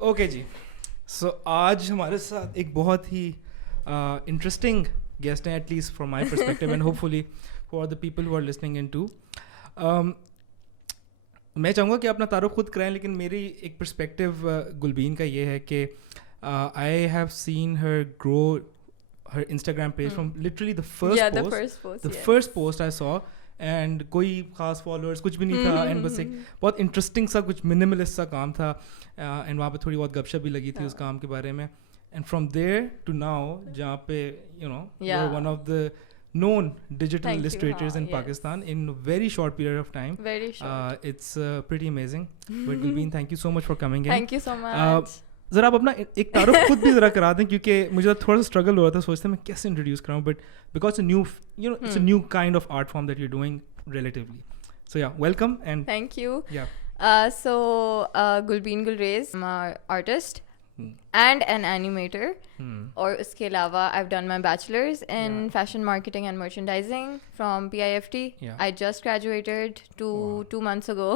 Okay جی, سو آج ہمارے ساتھ ایک بہت ہی انٹرسٹنگ گیسٹ ہیں, at least from my perspective and hopefully for the people who are listening in to. میں چاہوں گا کہ اپنا تعارف خود کرائیں, لیکن میری ایک پرسپیکٹیو گلبین کا یہ ہے کہ I have seen her grow her Instagram page from literally the first post I saw, and کوئی خاص فالوورس کچھ بھی نہیں تھا, اینڈ بس ایک بہت انٹرسٹنگ سا کچھ منیملسٹ سا کام تھا, اینڈ وہاں پہ تھوڑی بہت گپ شپ بھی لگی تھی اس کام کے بارے میں. And from there to now جہاں پہ you know you are one of the known digital illustrators in Pakistan in a very short period of time. Very short. It's pretty amazing. But Gulbeen, thank you so much for coming in. Thank you so much. ذرا آپ اپنا ایک تعارف خود بھی ذرا کرا دیں, کیونکہ مجھے تھوڑا سا اسٹرگل ہو رہا تھا, سوچتا میں کیسے انٹروڈیوس کراؤں, but because it's a new kind of art form that you're doing relatively. So yeah, welcome and thank you. Yeah. So Gulbeen Gulrez, I'm an artist and an animator. اور اس کے علاوہ I've done my bachelor's in fashion marketing and merchandising from PIFT. I just graduated 2 months ago.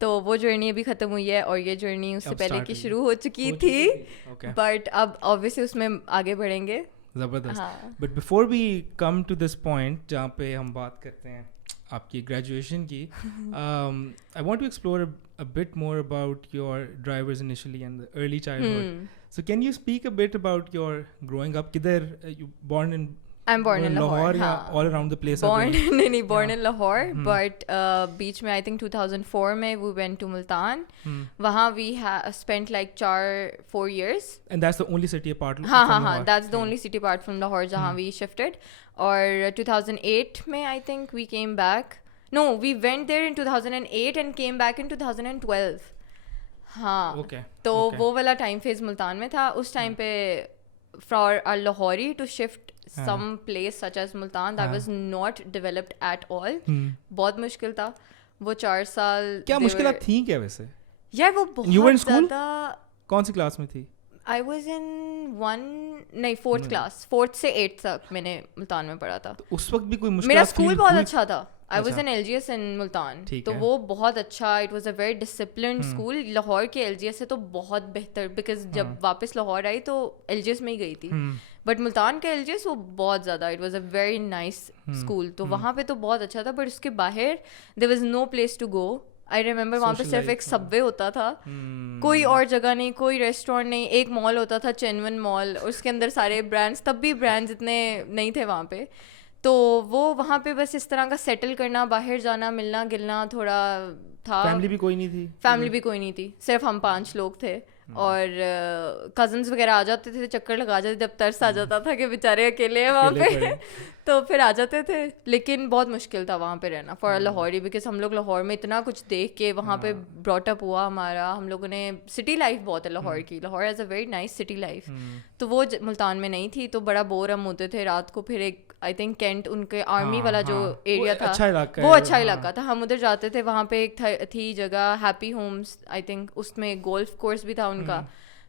تو وہ journey ابھی ختم ہوئی ہے, اور یہ جرنی اس سے پہلے کی شروع ہو چکی تھی, بٹ اب آبویسلی اس میں آگے بڑھیں گے. زبردست. But before we come to this point جہاں پہ ہم بات کرتے ہیں آپ کی گریجویشن کی, I want to explore a bit more about your drivers initially and the early childhood. So can you speak a bit about your growing up? Kidhar you born in? I'm born in Lahore. All around the place. Born in Lahore, but beach mein I think 2004 mein we went to Multan. Wahan we spent like 4 years. And that's the only city apart from Lahore? That's the only city apart from Lahore jahan we shifted. Or 2008 mein I think we came back. No, we went there in 2008 and came back in 2012. ہاں, تو وہ والا time phase Multan میں تھا. اس time پہ for a Lahori to shift some place such as Multan, that was not developed at all. بہت مشکل تھا وہ 4 سال. کیا مشکلات تھیں کیا ویسے؟ یار وہ بہت زیادہ. کون سی کلاس میں تھی؟ I was in 4th class, 4th سے 8th تک میں نے ملتان میں پڑھا تھا. اس وقت بھی کوئی مشکل؟ میرا اسکول بہت اچھا تھا. I was in LGS in Multan, تو وہ بہت اچھا, it was a very disciplined school. Lahore کے LGS سے تو بہت بہتر, because جب واپس لاہور آئی تو LGS میں ہی گئی تھی, بٹ ملتان کا LGS وہ بہت زیادہ, it was a very nice school. تو وہاں پہ تو بہت اچھا تھا, بٹ اس کے باہر there was no place to go. I remember وہاں پہ صرف ایک سب وے ہوتا تھا, کوئی اور جگہ نہیں, کوئی ریسٹورینٹ نہیں. ایک مال ہوتا تھا چینون مال, اور اس کے اندر سارے برانڈس, تب بھی برانڈز اتنے نہیں تھے وہاں پہ. تو وہ وہاں پہ بس اس طرح کا سیٹل کرنا, باہر جانا, ملنا گلنا تھوڑا تھا. فیملی بھی کوئی نہیں تھی؟ فیملی بھی کوئی نہیں تھی, صرف ہم 5 لوگ تھے, اور کزنس وغیرہ آ جاتے تھے, چکر لگا جاتے, جب ترس آ جاتا تھا کہ بیچارے اکیلے ہیں وہاں پہ, تو پھر آ جاتے تھے. لیکن بہت مشکل تھا وہاں پہ رہنا فار لاہوری, بیکاز ہم لوگ لاہور میں اتنا کچھ دیکھ کے وہاں پہ براٹ اپ ہوا ہمارا. ہم لوگوں نے سٹی لائف بہت ہے لاہور کی, Lahore as a very nice city life, تو وہ ملتان میں نہیں تھی. تو بڑا بور ہم ہوتے تھے رات کو. پھر ایک آئی تھنک کینٹ ان کے آرمی والا جو ایریا تھا وہ اچھا علاقہ تھا, ہم ادھر جاتے تھے. وہاں پہ ایک تھی جگہ ہیپی ہومس آئی تھنک, اس میں گولف کورس بھی تھا ان کا,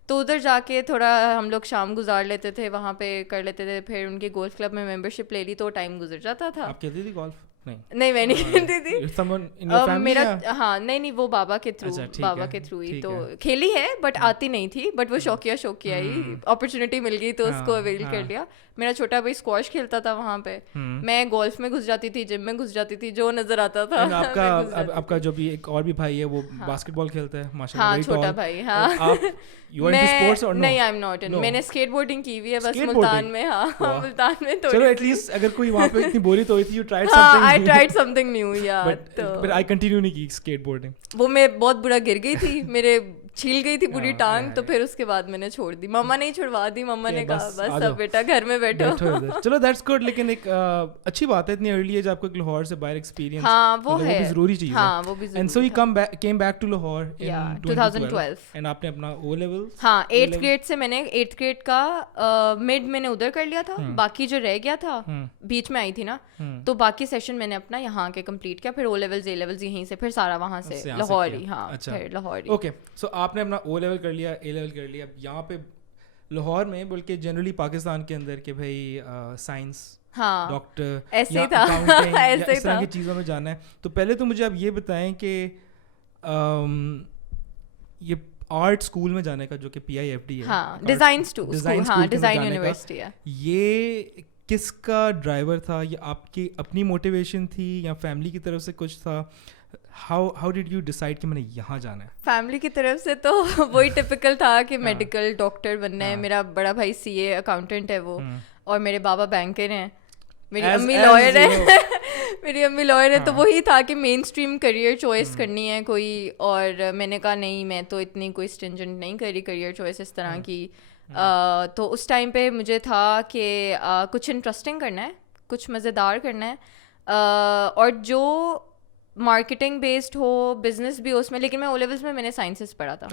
تو ادھر جا کے تھوڑا ہم لوگ شام گزار لیتے تھے, وہاں پہ کر لیتے تھے. پھر ان کے گولف کلب میں ممبر شپ لے لی تو ٹائم گزر جاتا تھا. آپ کھیلتی تھی گولف؟ نہیں میں نہیں کھیلتی تھی. میرا ہاں نہیں وہ بابا کے تھرو ہی تو کھیلی ہے, بٹ آتی نہیں تھی. بٹ وہ شوقیہ ہی اپرچونیٹی مل گئی تو اس کو اویل کر لیا. میرا چھوٹا بھائی اسکواش کھیلتا تھا وہاں پہ, میں گولف میں گھس جاتی تھی, جم میں گھس جاتی تھی, جو نظر آتا تھا. آپ کا جو بھی ایک اور بھی بھائی ہے وہ باسکٹ بال کھیلتا ہے ماشاءاللہ. ہاں چھوٹا بھائی. ہاں نہیں, آئی ایم ناٹ ان. میں نے اسکیٹ بورڈنگ کی ہوئی ہے بس ملتان میں. ہاں ملتان میں تو چلو ایٹ لیسٹ اگر کوئی وہاں پہ اتنی بوری تو ہوئی تھی, you tried something new. but I continue نہیں کی اسکیٹ بورڈنگ. وہ میں بہت برا گر گئی تھی, میرے چھیل گئی تھی پوری ٹانگ, تو پھر اس کے بعد میں نے چھوڑ دی. مما نے چھڑوا دی, مما نے کہا بس اب بیٹا گھر میں بیٹھو. چلو دیٹس گڈ. لیکن ایک اچھی بات ہے اتنی ارلی ایج آپ کو ایک لاہور سے باہر ایکسپیرینس. ہاں وہ ہے, ضروری چیز ہے. ہاں وہ بھی ضروری. And so you came back to Lahore in 2012. And آپ نے اپنا O levels. ہاں 8th grade سے میں نے 8th grade کا mid میں نے ادھر کر لیا تھا. باقی جو رہ گیا تھا بیچ میں آئی تھی نا, تو باقی سیشن میں نے اپنا یہاں کے کمپلیٹ کیا. پھر O levels A levels یہیں سے, پھر سارا وہاں سے لاہور ہی. ہاں پھر لاہور ہی. اوکے, سو آپ نے اپنا O level کر لیا, A level کر لیا. اب یہاں پہ لاہور میں بلکہ جنرلی پاکستان کے اندر کہ بھائی سائنس, ڈاکٹر, ایسے تھا, اس طرح کی چیزوں میں جانا ہے. تو پہلے تو مجھے آپ یہ بتائیں کہ یہ آرٹ اسکول میں جانے کا جو کہ PIFD ہے, ہاں ڈیزائن یونیورسٹی ہے, یہ کس کا ڈرائیور تھا؟ یہ آپ کی اپنی موٹیویشن تھی یا فیملی کی طرف سے کچھ تھا؟ ہاؤ ڈیڈ یو ڈیسائڈ کہ میں نے یہاں جانا ہے؟ فیملی کی طرف سے تو وہی ٹپکل تھا کہ میڈیکل ڈاکٹر بننا ہے. میرا بڑا بھائی CA اکاؤنٹنٹ ہے وہ, اور میرے بابا بینکر ہیں, میری امی لائر ہے. تو وہی تھا کہ مین اسٹریم کریئر چوائس کرنی ہے کوئی, اور میں نے کہا نہیں, میں تو اتنی کوئی اسٹرینجنٹ نہیں کری کریئر چوائس اس طرح کی. تو اس ٹائم پہ مجھے تھا کہ کچھ انٹرسٹنگ کرنا ہے, کچھ مزیدار کرنا ہے, اور جو مارکیٹنگ بیسڈ ہو, بزنس بھی اس میں. لیکن میں او لیولس میں نے سائنسز پڑھا تھا,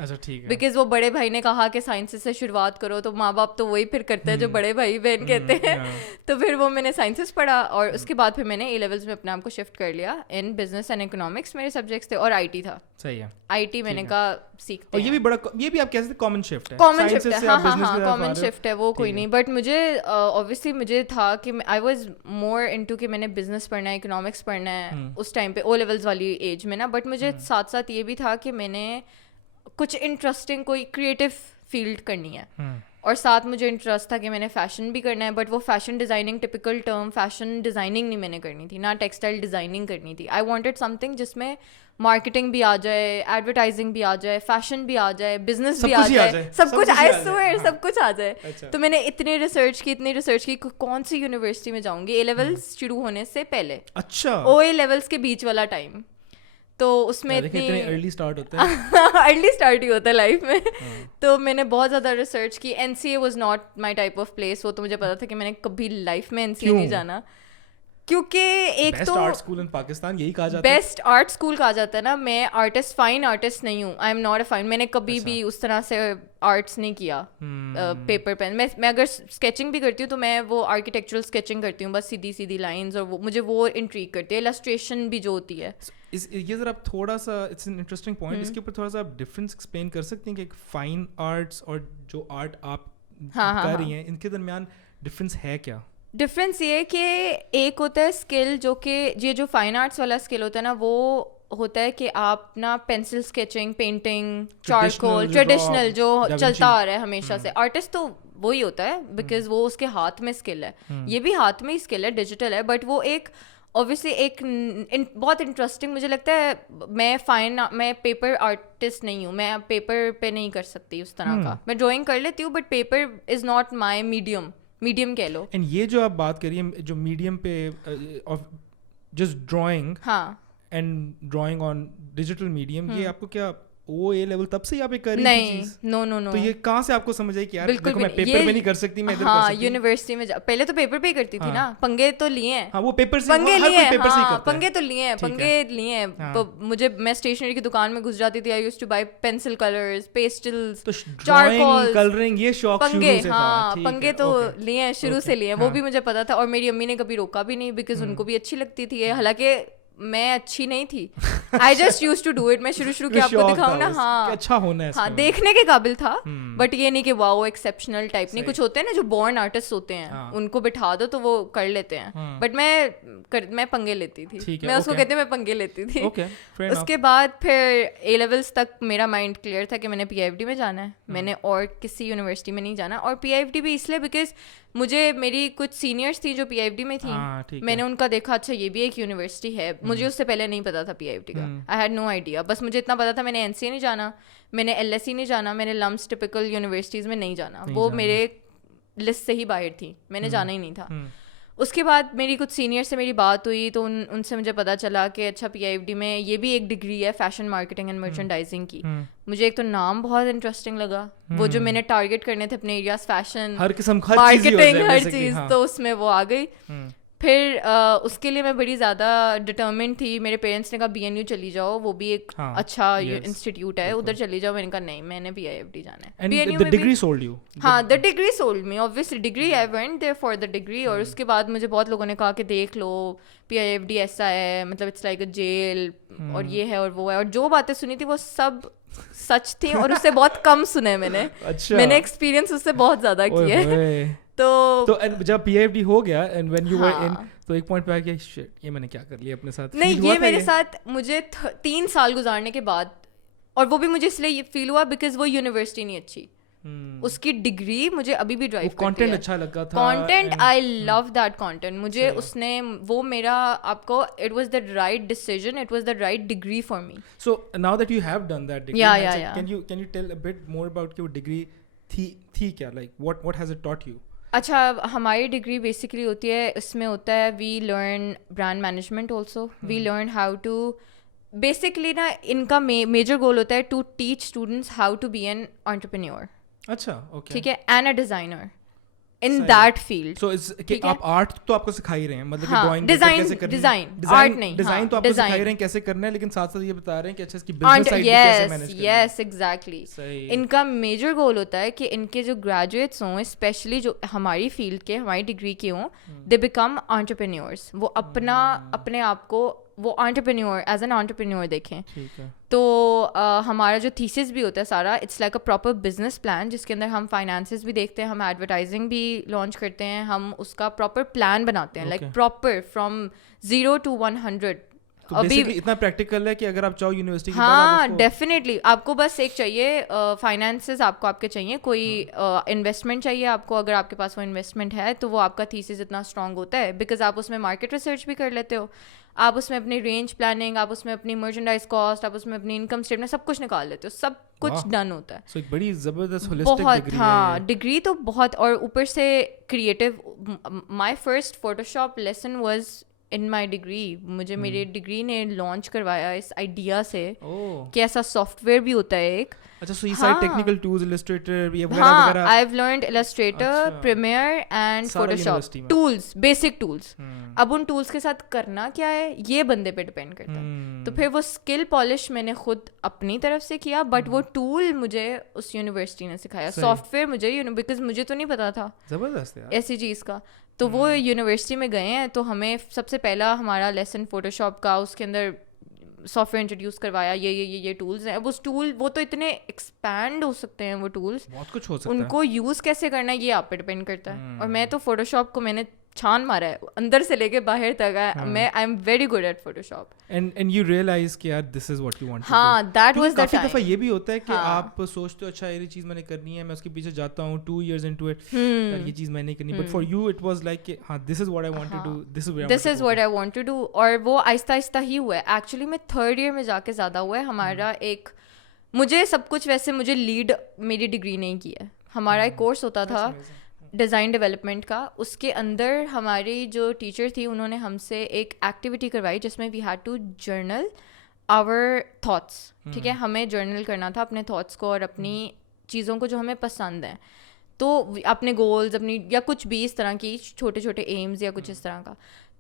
بیکاز وہ بڑے بھائی نے کہا کہ سائنسز سے شروعات کرو, تو ماں باپ تو وہی پھر کرتے ہیں جو بڑے بھائی بہن کہتے ہیں. تو پھر وہ میں نے سائنسز پڑھا, اور اس کے بعد پھر میں نے اے لیولس میں اپنے آپ کو شفٹ کر لیا ان بزنس اینڈ اکنامکس میرے سبجیکٹس تھے, اور IT تھا. صحیح ہے, IT میں نے کہا سیکھتے ہیں. یہ بھی آپ کہہ سکتے کامن شفٹ ہے. ہاں کامن شفٹ ہے, وہ کوئی نہیں. بٹ مجھے اوبویسلی مجھے تھا کہ آئی واز مور انٹو کہ میں نے بزنس پڑھنا ہے, اکنامکس پڑھنا ہے اس ٹائم پہ او لیولس والی ایج میں نا. بٹ مجھے ساتھ ساتھ یہ بھی تھا کہ میں نے کچھ انٹرسٹنگ کوئی کریٹو فیلڈ کرنی ہے, اور ساتھ مجھے انٹرسٹ تھا کہ میں نے فیشن بھی کرنا ہے. بٹ وہ fashion designing, typical term fashion designing نہیں میں نے کرنی تھی, نہ ٹیکسٹائل ڈیزائننگ کرنی تھی. آئی وانٹیڈ سم تھنگ جس میں مارکیٹنگ بھی آ جائے, ایڈورٹائزنگ بھی آ جائے, فیشن بھی آ جائے, بزنس بھی آ جائے, سب کچھ آئی سویئر سب کچھ آ جائے. تو میں نے اتنی ریسرچ کی کون سی یونیورسٹی میں جاؤں گی اے لیولس شروع ہونے سے پہلے. اچھا, او اے لیولس کے بیچ والا ٹائم, تو اس میں اتنی ارلی اسٹارٹ ہوتا ہے, ارلی اسٹارٹ ہی ہوتا ہے لائف میں. تو میں نے بہت زیادہ ریسرچ کی. NCA was not my type of place. وہ تو مجھے پتا تھا کہ میں نے کبھی لائف میں NCA نہیں جانا, کیونکہ ایک تو بیسٹ آرٹ اسکول ان پاکستان یہی کہا جاتا ہے, بیسٹ آرٹ اسکول کہا جاتا ہے نا. میں آرٹسٹ, فائن آرٹسٹ نہیں ہوں, I am not a fine. میں نے کبھی بھی اس طرح سے آرٹس نہیں کیا پیپر پین. میں اگر اسکیچنگ بھی کرتی ہوں تو میں وہ آرکیٹیکچرل اسکیچنگ کرتی ہوں, بس سیدھی سیدھی لائنز, اور مجھے وہ انٹریگ کرتی ہے. السٹریشن بھی جو ہوتی ہے, یہ ذرا آپ تھوڑا سا, اٹس این انٹرسٹنگ پوائنٹ, اس کے اوپر تھوڑا سا آپ ڈفرینس ایکسپلین کر سکتے ہیں کہ فائن آرٹس اور جو آرٹ آپ کر رہی ہیں ان کے درمیان ڈفرینس ہے کیا؟ ڈفرینس یہ کہ ایک ہوتا ہے اسکل, جو کہ یہ جو فائن آرٹس والا اسکل ہوتا ہے نا, وہ ہوتا ہے کہ آپ نا pencil sketching, painting, charcoal, traditional جو چلتا آ رہا ہے ہمیشہ سے. آرٹسٹ تو وہی ہوتا ہے بیکاز وہ اس کے ہاتھ میں اسکل ہے. یہ بھی ہاتھ میں ہی اسکل ہے, ڈیجیٹل ہے, بٹ وہ ایک اوبویسلی ایک بہت انٹرسٹنگ مجھے لگتا ہے. میں پیپر آرٹسٹ نہیں ہوں, میں پیپر پہ نہیں کر سکتی اس طرح کا. میں ڈرائنگ کر لیتی ہوں, but paper is not my medium کہہ لو. اینڈ یہ جو آپ بات کریے جو میڈیم پہ جسٹ ڈرائنگ, ہاں, and drawing on digital medium, یہ آپ کو کیا او اے لیول تب سے آپ کر رہی نہیں؟ نو. تو یہ کہاں سے آپ کو سمجھ آئی کہ یار دیکھو میں پیپر میں نہیں کر سکتی, میں ادھر کر سکتی ہوں؟ یونیورسٹی میں پہلے تو پیپر پہ ہی کرتی تھی نا. پنگے تو لیے ہیں, ہاں وہ پیپر سے, پنگے لیے ہیں, پنگے تو لیے ہیں. مجھے, میں اسٹیشنری کی دکان میں گھس جاتی تھی. I used to buy pencil colours, pastels, charcoal, colouring, یہ شوق پنگے. ہاں پنگے تو لیے ہیں, شروع سے لیے ہیں, وہ بھی مجھے پتا تھا. اور میری امی نے کبھی روکا بھی نہیں, بیکاز ان کو بھی اچھی لگتی تھی. حالانکہ میں اچھی نہیں تھی, I just use to do it. میں شروع کے آپ کو دکھاؤں نا, ہاں اچھا ہونا ہے, ہاں دیکھنے کے قابل تھا, بٹ یہ نہیں کہ واو ایکسیپشنل ٹائپ نہیں. کچھ ہوتے ہیں نا جو بورن آرٹسٹ ہوتے ہیں, ان کو بٹھا دو تو وہ کر لیتے ہیں, بٹ میں پنگے لیتی تھی. میں اس کو کہتے ہیں میں پنگے لیتی تھی. اس کے بعد پھر اے لیولس تک میرا مائنڈ کلیئر تھا کہ میں نے PIFD میں جانا ہے, میں نے اور کسی یونیورسٹی میں نہیں جانا. اور PIFD بھی اس لیے بیکاز مجھے, میری کچھ سینئرس تھی جو PIFD میں تھیں, میں نے ان کا دیکھا, اچھا یہ بھی ایک یونیورسٹی ہے. مجھے اس سے پہلے نہیں پتا تھا PIFD کا, آئی ہیڈ نو آئیڈیا. بس مجھے اتنا پتا تھا میں نے NCA نہیں جانا, میں نے LSE نہیں جانا, میں نے لمپس ٹپیکل یونیورسٹیز میں نہیں جانا. وہ میرے لسٹ سے ہی باہر تھی, میں نے جانا ہی نہیں تھا. اس کے بعد میری کچھ سینئر سے میری بات ہوئی, تو ان سے مجھے پتا چلا کہ اچھا PIFD میں یہ بھی ایک ڈگری ہے فیشن مارکیٹنگ اینڈ مرچنڈائزنگ کی. مجھے ایک تو نام بہت انٹرسٹنگ لگا, وہ جو میں نے ٹارگیٹ کرنے تھے اپنے ایریاز, فیشن, ہر قسم, مارکیٹنگ, ہر چیز, تو اس میں وہ آ گئی. پھر اس کے لیے میں بڑی زیادہ ڈٹرمنڈ تھی. میرے پیرنٹس نے کہا BNU چلی جاؤ, وہ بھی ایک اچھا انسٹیٹیوٹ ہے, ادھر چلی جاؤ. میں نے کہا نہیں, میں نے PIFD جانا ہے. ہاں, the degree sold me, obviously degree, I went there for the degree. اور اس کے بعد مجھے بہت لوگوں نے کہا کہ دیکھ لو PIFD ایسا ہے, مطلب اٹس لائک اے جیل, اور یہ ہے اور وہ ہے. اور جو باتیں سنی تھی وہ سب سچ تھیں, اور اس سے بہت کم سنے میں نے. میں نے ایکسپیرینس اس سے بہت زیادہ کیا ہے. تو جب PIFD ہو گیا اینڈ وین یو ور ان, تو ایک پوائنٹ پہ آ گیا شٹ, یہ میں نے کیا کر لیا اپنے ساتھ. نہیں, یہ میرے ساتھ مجھے 3 سال گزارنے کے بعد اور وہ بھی مجھے اس لیے فیل ہوا بیکاز وہ یونیورسٹی نہیں اچھی, اس کی ڈگری مجھے ابھی بھی ڈرائیو کرتی ہے. کانٹینٹ اچھا لگا تھا, content I love that content. مجھے اس نے وہ میرا آپ کو it was the right decision, it was the right degree for me. So now that you have done that degree, can you tell a bit more about your degree تھی کیا, like what has it taught you? اچھا, ہماری degree basically ہوتی ہے, اس میں ہوتا ہے we learn brand management also, we learn how to basically نا ان کا میجر گول ہوتا ہے to teach students how to be an entrepreneur. اچھا, اوکے, ٹھیک ہے, and a designer in that field. So کہ آپ آرٹ تو آپ کو سکھا ہی رہے ہیں, مطلب کہ ڈرائنگ کیسے کرنی ہے, ڈیزائن تو آپ کو سکھا ہی رہے ہیں کیسے کرنا ہے, لیکن ساتھ ساتھ یہ بتا رہے ہیں کہ اچھا اس کی بزنس سائیڈ کیسے مینیج کرنا ہے. Yes exactly. ان کا میجر گول ہوتا ہے کہ ان کے جو گریجویٹس ہوں, اسپیشلی جو ہماری فیلڈ کے, ہماری ڈگری کے ہوں, دے بیکم انٹرپرینیورس. وہ اپنے آپ کو وہ انٹرپرینیور ایز این انٹرپرینیور دیکھیں. تو ہمارا جو تھیسس بھی ہوتا ہے سارا, it's like a proper business plan, جس کے اندر ہم فائنانسز بھی دیکھتے ہیں, ہم ایڈورٹائزنگ بھی لانچ کرتے ہیں, ہم اس کا پراپر پلان بناتے ہیں, لائک پراپر فرام 0 to 100. ابھی اتنا پریکٹیکل ہے کہ اگر آپ چاہو یونیورسٹی کے بعد, ہاں ڈیفینیٹلی آپ کو بس ایک چاہیے فائنانسز, آپ کے چاہیے کوئی انویسٹمنٹ چاہیے آپ کو. اگر آپ کے پاس وہ انویسٹمنٹ ہے تو وہ آپ کا تھیسس اتنا اسٹرانگ ہوتا ہے, بیکاز آپ اس میں مارکیٹ ریسرچ بھی کر لیتے ہو, آپ اس میں اپنی رینج پلاننگ, آپ اس میں اپنی مرچنڈائز کاسٹ, آپ اس میں اپنی انکم اسٹیٹمنٹ, سب کچھ نکال لیتے ہو, سب کچھ ڈن ہوتا ہے. سو ایک بڑی زبردست بہت, ہاں ڈگری تو بہت. اور اوپر سے creative. My first Photoshop lesson was in my degree. مجھے میری ڈگری نے لانچ کروایا اس آئیڈیا سے کہ ایسا سافٹ ویئر بھی ہوتا ہے ایک. اچھا, سو یہ سارے ٹیکنیکل ٹولز, السٹریٹر یہ وغیرہ وغیرہ, I have learned Illustrator, Premiere and Photoshop tools, basic tools. اب ان ٹولز کے ساتھ کرنا کیا ہے یہ بندے پہ ڈپینڈ کرتا ہے. تو پھر وہ اسکل پالش میں نے خود اپنی طرف سے کیا, بٹ وہ ٹول مجھے اس یونیورسٹی نے سکھایا. سافٹ ویئر مجھے, بیکاز مجھے تو نہیں پتا تھا زبردست ایسی چیز کا. تو وہ یونیورسٹی میں گئے ہیں, تو ہمیں سب سے پہلا ہمارا لیسن فوٹوشاپ کا, اس کے اندر سافٹ ویئر انٹروڈیوس کروایا, یہ ٹولز ہیں. اب اس ٹول وہ تو اتنے ایکسپینڈ ہو سکتے ہیں وہ ٹولس, بہت کچھ ہو سکتا ہے, ان کو یوز کیسے کرنا ہے یہ آپ پہ ڈپینڈ کرتا ہے. اور میں تو فوٹوشاپ کو میں نے چھان مارا ہے اندر سے لے کے باہر تک. میں I am very good at Photoshop. And you realise کہ یار this is what you want. ہاں دیٹ واز دا ٹائم. کافی دفعہ یہ بھی ہوتا ہے کہ آپ سوچتے ہو اچھا یہ چیز میں نے کرنی ہے, میں اس کے پیچھے جاتا ہوں 2 years into it, یہ چیز میں نہیں کرنی, but for you it was like کہ ہاں this is what I want to do, this is what I want to do. اور وہ آہستہ آہستہ ہی ہوا ہے. ایکچولی میں 3rd year میں جا کے زیادہ ہوا ہے ہمارا ایک. مجھے سب کچھ ویسے مجھے لیڈ میری ڈگری نہیں کی ہے. ہمارا ایک کورس ہوتا تھا ڈیزائن ڈیولپمنٹ کا, اس کے اندر ہماری جو ٹیچر تھی انہوں نے ہم سے ایک ایکٹیویٹی کروائی جس میں we had to journal our thoughts. ٹھیک ہے, ہمیں جرنل کرنا تھا اپنے تھاٹس کو اور اپنی چیزوں کو جو ہمیں پسند ہیں, تو اپنے گولز اپنی یا کچھ بھی اس طرح کی چھوٹے چھوٹے ایمز یا کچھ اس طرح کا.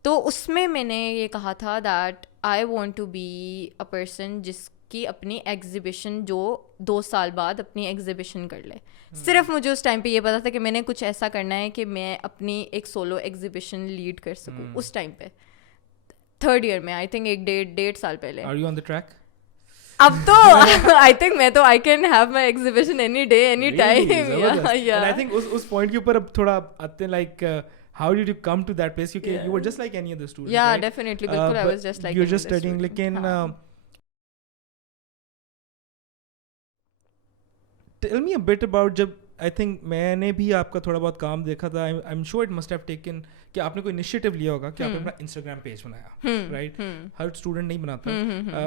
تو اس میں نے یہ کہا تھا that I want to be a person جس کی اپنی ایگزیبیشن جو 2 سال بعد اپنی ایگزیبیشن کر لے. صرف مجھے اس ٹائم پہ یہ پتا تھا کہ میں نے کچھ ایسا کرنا ہے کہ میں اپنی ایک سولو ایگزیبیشن لیڈ کر سکوں. اس ٹائم پہ 3rd year میں, آئی تھنک ایک 1.5 سال پہلے. Are you on the track? اب تو آئی تھنک میں تو I can have my exhibition any day any time. I think اس پوائنٹ کے اوپر اب تھوڑا آتے ہیں like how did you come to that place, because you were just like any other student, yeah, right? definitely, bilkul I was just like you're just studying, lekin tell me a bit about jab I think میں نے بھی آپ کا تھوڑا بہت کام دیکھا تھا. I'm sure it must have taken کہ آپ نے کوئی انیشیٹو لیا ہوگا کہ آپ نے اپنا انسٹاگرام پیج بنایا, رائٹ؟ ہر اسٹوڈنٹ نہیں بناتا.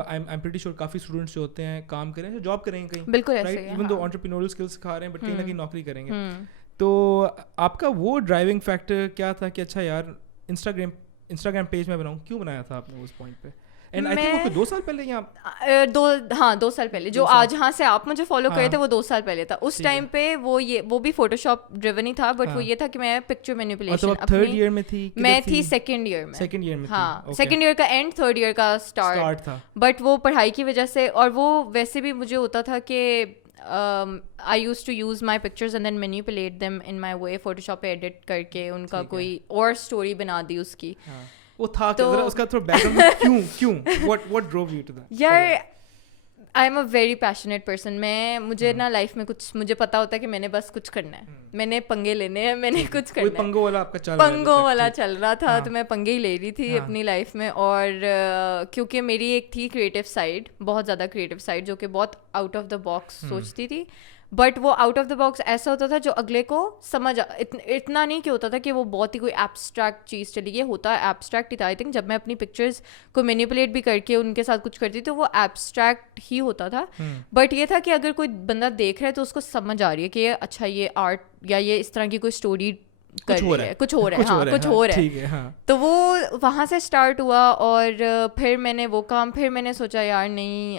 I'm pretty sure coffee students جو ہوتے ہیں کام کریں جو جاب کریں گے کہیں, بالکل رائٹ, ایون دو انٹرپرینیورل اسکلس سکھا رہے ہیں بٹ کہیں نہ کہیں نوکری کریں گے. تو آپ کا وہ ڈرائیونگ فیکٹر کیا تھا کہ اچھا یار انسٹاگرام پیج میں بناؤں, کیوں بنایا تھا آپ نے اس پوائنٹ پہ؟ اینڈ آئی تھنک وہ 2 سال پہلے یا 2 سال پہلے جو آج جہاں سے آپ مجھے فالو کرے تھے وہ 2 سال پہلے تھا. اس ٹائم پہ وہ بھی فوٹوشاپ ڈریون ہی تھا, بٹ وہ یہ تھا کہ میں پکچر مینیپولیشن 3rd year میں تھی, میں تھی 2nd year میں. 2nd year میں, ہاں 2nd year کا اینڈ 3rd year کا اسٹارٹ تھا. بٹ وہ پڑھائی کی وجہ سے, اور وہ ویسے بھی مجھے ہوتا تھا کہ I used to use my pictures and then manipulate them in my way, Photoshop پہ ایڈٹ کر کے ان کا کوئی اور اسٹوری بنا دی اس کی. وہ تھا کہ ذرا اس کا تھوڑا بیک گراؤنڈ کیوں what drove you to that? یار آئی am a very passionate person. مجھے نا لائف میں کچھ مجھے پتا ہوتا ہے کہ میں نے بس کچھ کرنا ہے, میں نے پنگے لینے ہیں, میں نے کچھ کرنا ہے. پنگوں والا چل رہا تھا تو میں پنگے ہی لے رہی تھی اپنی لائف میں. اور کیونکہ میری ایک تھی کریٹو سائڈ, بہت زیادہ کریٹو سائڈ, جو کہ بہت آؤٹ آف دا باکس سوچتی تھی, بٹ وہ آؤٹ آف دا باکس ایسا ہوتا تھا جو اگلے کو سمجھ اتنا نہیں کہ ہوتا تھا کہ وہ بہت ہی کوئی ایبسٹریکٹ چیز چلی گئی. ہوتا ایبسٹریکٹ ہی تھا. آئی تھنک جب میں اپنی پکچرز کو مینیپولیٹ بھی کر کے ان کے ساتھ کچھ کرتی تو وہ ایبسٹریکٹ ہی ہوتا تھا. بٹ یہ تھا کہ اگر کوئی بندہ دیکھ رہا ہے تو اس کو سمجھ آ رہی ہے کہ اچھا یہ آرٹ یا یہ اس طرح کی کوئی اسٹوری کچھ ہو رہا ہے, کچھ ہو رہا ہے. تو وہ وہاں سے اسٹارٹ ہوا. اور پھر میں نے وہ کام, پھر میں نے سوچا یار نہیں,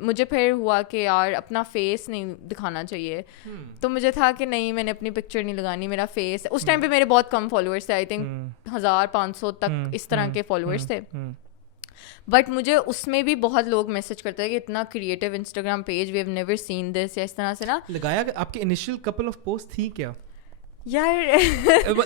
مجھے پھر ہوا کہ یار اپنا فیس نہیں دکھانا چاہیے. تو مجھے تھا کہ نہیں, میں نے اپنی پکچر نہیں لگانی, میرا فیس. اس ٹائم پہ میرے بہت کم فالوورس تھے, آئی تھنک 1500 تک اس طرح کے فالوورس تھے. بٹ مجھے اس میں بھی بہت لوگ میسج کرتے ہیں کہ اتنا creative Instagram page, we have never seen this, یا اس طرح سے نا لگایا. آپ کے انیشیل کپل آف پوسٹ تھی کیا یار؟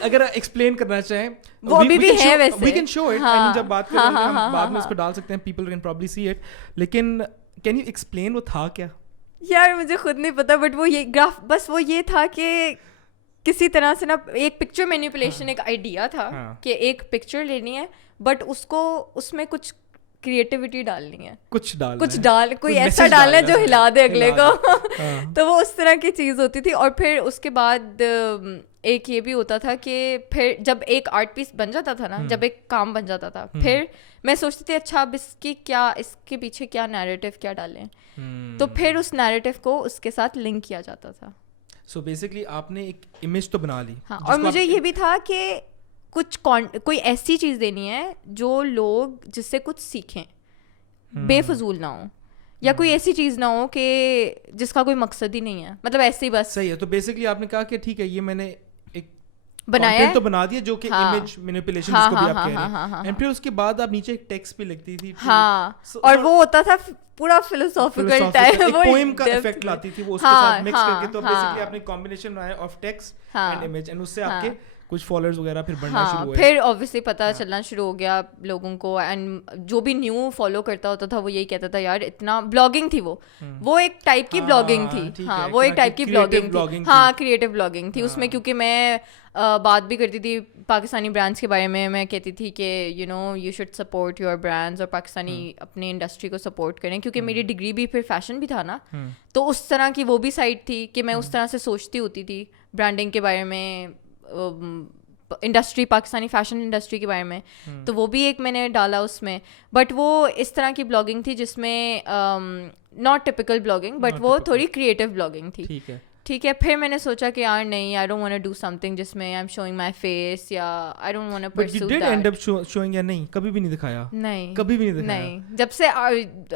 اگر ایکسپلین کرنا چاہیں وہ ابھی بھی ہے ویسے, we can show it, جب بات کریں گے ہم بعد میں اس کو ڈال سکتے ہیں, people can probably see it, لیکن can you explain وہ تھا کیا؟ یار مجھے خود نہیں پتا, بٹ وہ یہ گراف بس وہ یہ تھا کہ کسی طرح سے نا ایک پکچر مینیپولیشن ایک آئیڈیا تھا کہ ایک پکچر لینی ہے, بٹ اس کو اس میں کچھ کریٹیوٹی ڈالنی ہے, کچھ ڈال کوئی ایسا ڈالنا ہے جو ہلا دے اگلے کو. تو وہ اس طرح کی چیز ہوتی تھی. اور پھر اس کے بعد ایک یہ بھی ہوتا تھا کہ پھر جب ایک آرٹ پیس بن جاتا تھا نا, جب ایک کام بن جاتا تھا, پھر میں سوچتی تھی اچھا اب اس کے پیچھے کیا نیریٹو کیا ڈالیں, تو پھر اس نیریٹو کو اس کے ساتھ لنک کیا جاتا تھا. سو بیسکلی آپ نے ایک امیج تو بنا لی. ہاں, اور مجھے یہ بھی تھا کہ کچھ کوئی ایسی چیز دینی ہے جو لوگ جس سے کچھ سیکھیں, بے فضول نہ ہو, یا کوئی ایسی چیز نہ ہو کہ جس کا کوئی مقصد ہی نہیں ہے, مطلب ایسے ہی بس. صحیح ہے. تو بیسکلی آپ نے کہا کہ ٹھیک ہے یہ میں نے ایک بنایا تو بنا دیا جو کہ امیج مینیپولیشن جس کو بھی آپ کہہ رہے ہیں, اینڈ پھر اس کے بعد آپ نیچے ایک ٹیکسٹ بھی لکھتی تھی. ہاں, اور وہ ہوتا تھا پورا فلسافیکل ٹائپ, وہ پوئم کا ایفیکٹ لاتی تھی وہ اس کے ساتھ مکس کر کے. تو بیسکلی آپ نے کمبینیشن بنایا of text and image, and اس سے آپ کے کچھ فالوورز وغیرہ پھر بڑھنا شروع ہوئے. پھر اوبویسلی پتہ چلنا شروع ہو گیا لوگوں کو, اینڈ جو بھی نیو فالو کرتا ہوتا تھا وہ یہی کہتا تھا یار اتنا بلاگنگ تھی, وہ ایک ٹائپ کی بلاگنگ تھی. ہاں, وہ ایک ٹائپ کی بلاگنگ تھی. ہاں, کریٹو بلاگنگ تھی. اس میں کیونکہ میں بات بھی کرتی تھی پاکستانی برانڈس کے بارے میں. میں کہتی تھی کہ you know you should support your brands, اور پاکستانی اپنے انڈسٹری کو سپورٹ کریں, کیونکہ میری ڈگری بھی پھر فیشن بھی تھا نا, تو اس طرح کی وہ بھی سائڈ تھی کہ میں اس طرح سے سوچتی ہوتی تھی برانڈنگ کے بارے میں, انڈسٹری پاکستانی فیشن انڈسٹری کے بارے میں. تو وہ بھی ایک میں نے ڈالا اس میں, بٹ وہ اس طرح کی بلاگنگ تھی جس میں ناٹ ٹپیکل بلاگنگ, بٹ وہ تھوڑی کریٹو بلاگنگ تھی. ٹھیک ہے. پھر میں نے سوچا کہ یار نہیں, I don't want to do something جس میں I am showing my face, یا I don't want to pursue that. But you did end up showing یا نہیں؟ کبھی بھی نہیں دکھایا؟ نہیں, کبھی بھی نہیں دکھایا. نہیں, جب سے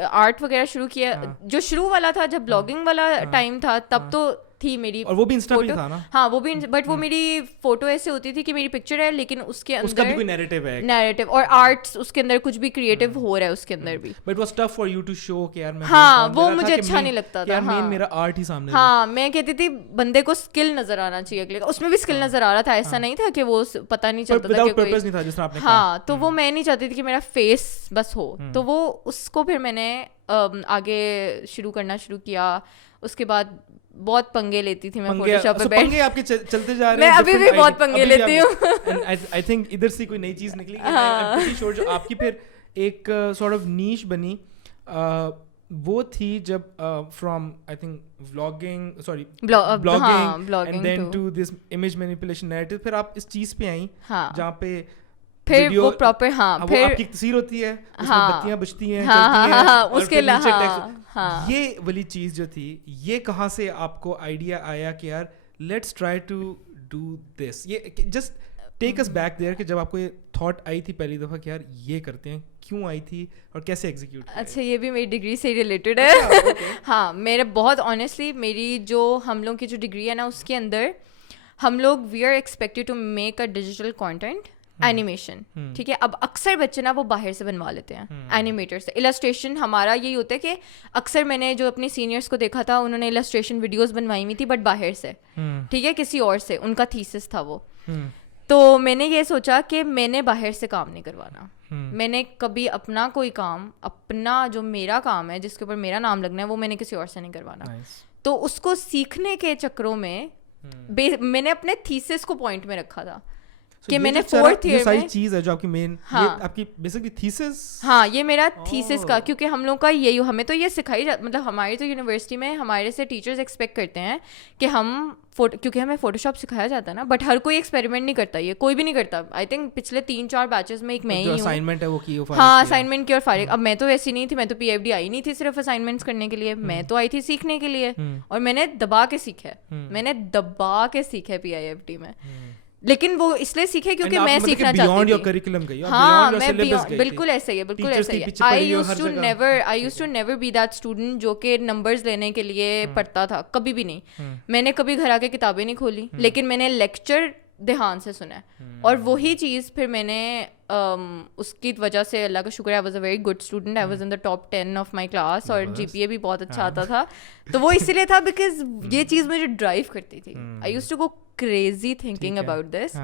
آرٹ وغیرہ شروع کیا, جو شروع والا تھا جب بلاگنگ والا ٹائم تھا تب تو تھی میری, اور وہ بھی انسٹا پہ تھا نا. ہاں, وہ بھی, بٹ وہ میری فوٹو ایسے ہوتی تھی کہ میری پکچر ہے لیکن اس کے اندر اس کا بھی کوئی نیریٹو ہے, نیریٹو اور آرٹس اس کے اندر کچھ بھی کریٹو ہو رہا ہے اس کے اندر بھی. But was tough for you to show کہ یار میں, ہاں, وہ مجھے اچھا نہیں لگتا تھا. یار میرا آرٹ ہی سامنے. ہاں, میں کہتی تھی بندے کو اسکل نظر آنا چاہیے اگلے کا. اس میں بھی اسکل نظر آ رہا تھا, ایسا نہیں تھا کہ وہ پتہ نہیں چلتا تھا کہ کوئی. ہاں, تو وہ میں نہیں چاہتی تھی کہ میرا فیس بس ہو. تو وہ اس کو پھر میں نے آگے شروئی کرنا شروع کیا. اس کے بعد بہت پنگے لیتی تھی میں فوٹو شاپ پہ بیٹھ. پنگے آپ کے چلتے جا رہے ہیں, میں ابھی بھی بہت پنگے لیتی ہوں. آئی تھنک ادھر سے کوئی نئی چیز نکلی. آئی ایم شیور جو آپ کی پھر ایک سارٹ آف نیش بنی وہ تھی جب from I think vlogging, sorry blogging, and then to this image manipulation narrative. پھر آپ اس چیز پہ آئیں جہاں پہ پھر وہ پراپر, ہاں, پھر آپ کی تصویر ہوتی ہے, اس میں بتیاں بجتی ہیں, چلتی ہیں, اس کے علاوہ یہ والی چیز جو تھی, یہ کہاں سے آپ کو آئیڈیا آیا کہ یار let's try to do this? یہ just take us back there کہ جب آپ کو یہ تھاٹ آئی تھی پہلی دفعہ کہ یار یہ کرتے ہیں, کیوں آئی تھی اور کیسے ایگزیکیوٹ؟ اچھا, یہ بھی میری ڈگری سے ریلیٹڈ ہے. ہاں, میرے بہت آنیسٹلی میری جو ہم لوگ کی جو ڈگری ہے نا اس کے اندر ہم لوگ we are expected to make a digital content animation. ٹھیک ہے, اب اکثر بچے نا وہ باہر سے بنوا لیتے ہیں اینیمیٹر سے. السٹریشن ہمارا یہی ہوتا ہے کہ اکثر میں نے جو اپنی سینئرس کو دیکھا تھا انہوں نے السٹریشن ویڈیوز بنوائی ہوئی تھی, بٹ باہر سے. ٹھیک ہے, کسی اور سے, ان کا تھیسس تھا وہ. تو میں نے یہ سوچا کہ میں نے باہر سے کام نہیں کروانا, میں نے کبھی اپنا کوئی کام, اپنا جو میرا کام ہے جس کے اوپر میرا نام لگنا ہے, وہ میں نے کسی اور سے نہیں کروانا. تو اس کو سیکھنے کے چکروں میں میں نے اپنے تھیسس کو پوائنٹ میں رکھا تھا کہ میں نے فورتھ ایئر میں چیز ہے جو آپ کی مین, آپ کی بیسکلی تھیسس. ہاں, یہ میرا تھیسس کا, کیونکہ ہم لوگ کا یہی, ہمیں تو یہ سکھائی مطلب ہماری تو یونیورسٹی میں ہمارے سے ٹیچرز ایکسپیکٹ کرتے ہیں کہ ہم کیونکہ ہمیں فوٹو شاپ سکھایا جاتا ہے نا, بٹ ہر کوئی ایکسپیریمنٹ نہیں کرتا, یہ کوئی بھی نہیں کرتا. آئی تھنک پچھلے 3-4 بیچز میں ایک میں ہی ہوں. اسائنمنٹ ہے وہ کی, ہاں اسائنمنٹ کی اور فارغ. اب میں تو ایسی نہیں تھی, میں تو پی ایف ڈی آئی نہیں تھی صرف اسائنمنٹس کرنے کے لیے, میں تو آئی تھی سیکھنے کے لیے, اور میں نے دبا کے سیکھا ہے, میں نے دبا کے سیکھا ہے پی آئی ایف ڈی میں. لیکن وہ اس لیے سیکھے کیونکہ میں سیکھنا چاہتی تھی. ہاں میں بالکل ایسا ہی ہے, بالکل ایسا ہی ہے. I use to never be that student جو کہ نمبرز لینے کے لیے پڑھتا تھا, کبھی بھی نہیں. میں نے کبھی گھر آ کے کتابیں نہیں کھولی, لیکن میں نے لیکچر دھیان سے سنا ہے, اور وہی چیز پھر میں نے اس کی وجہ سے, اللہ کا شکر ہے, I was a very good student, I was in the top 10 of my class, اور جی پی اے بھی بہت اچھا آتا تھا. تو وہ اسی لیے تھا بیکاز یہ چیز مجھے ڈرائیو کرتی تھی. I use to go crazy thinking about this.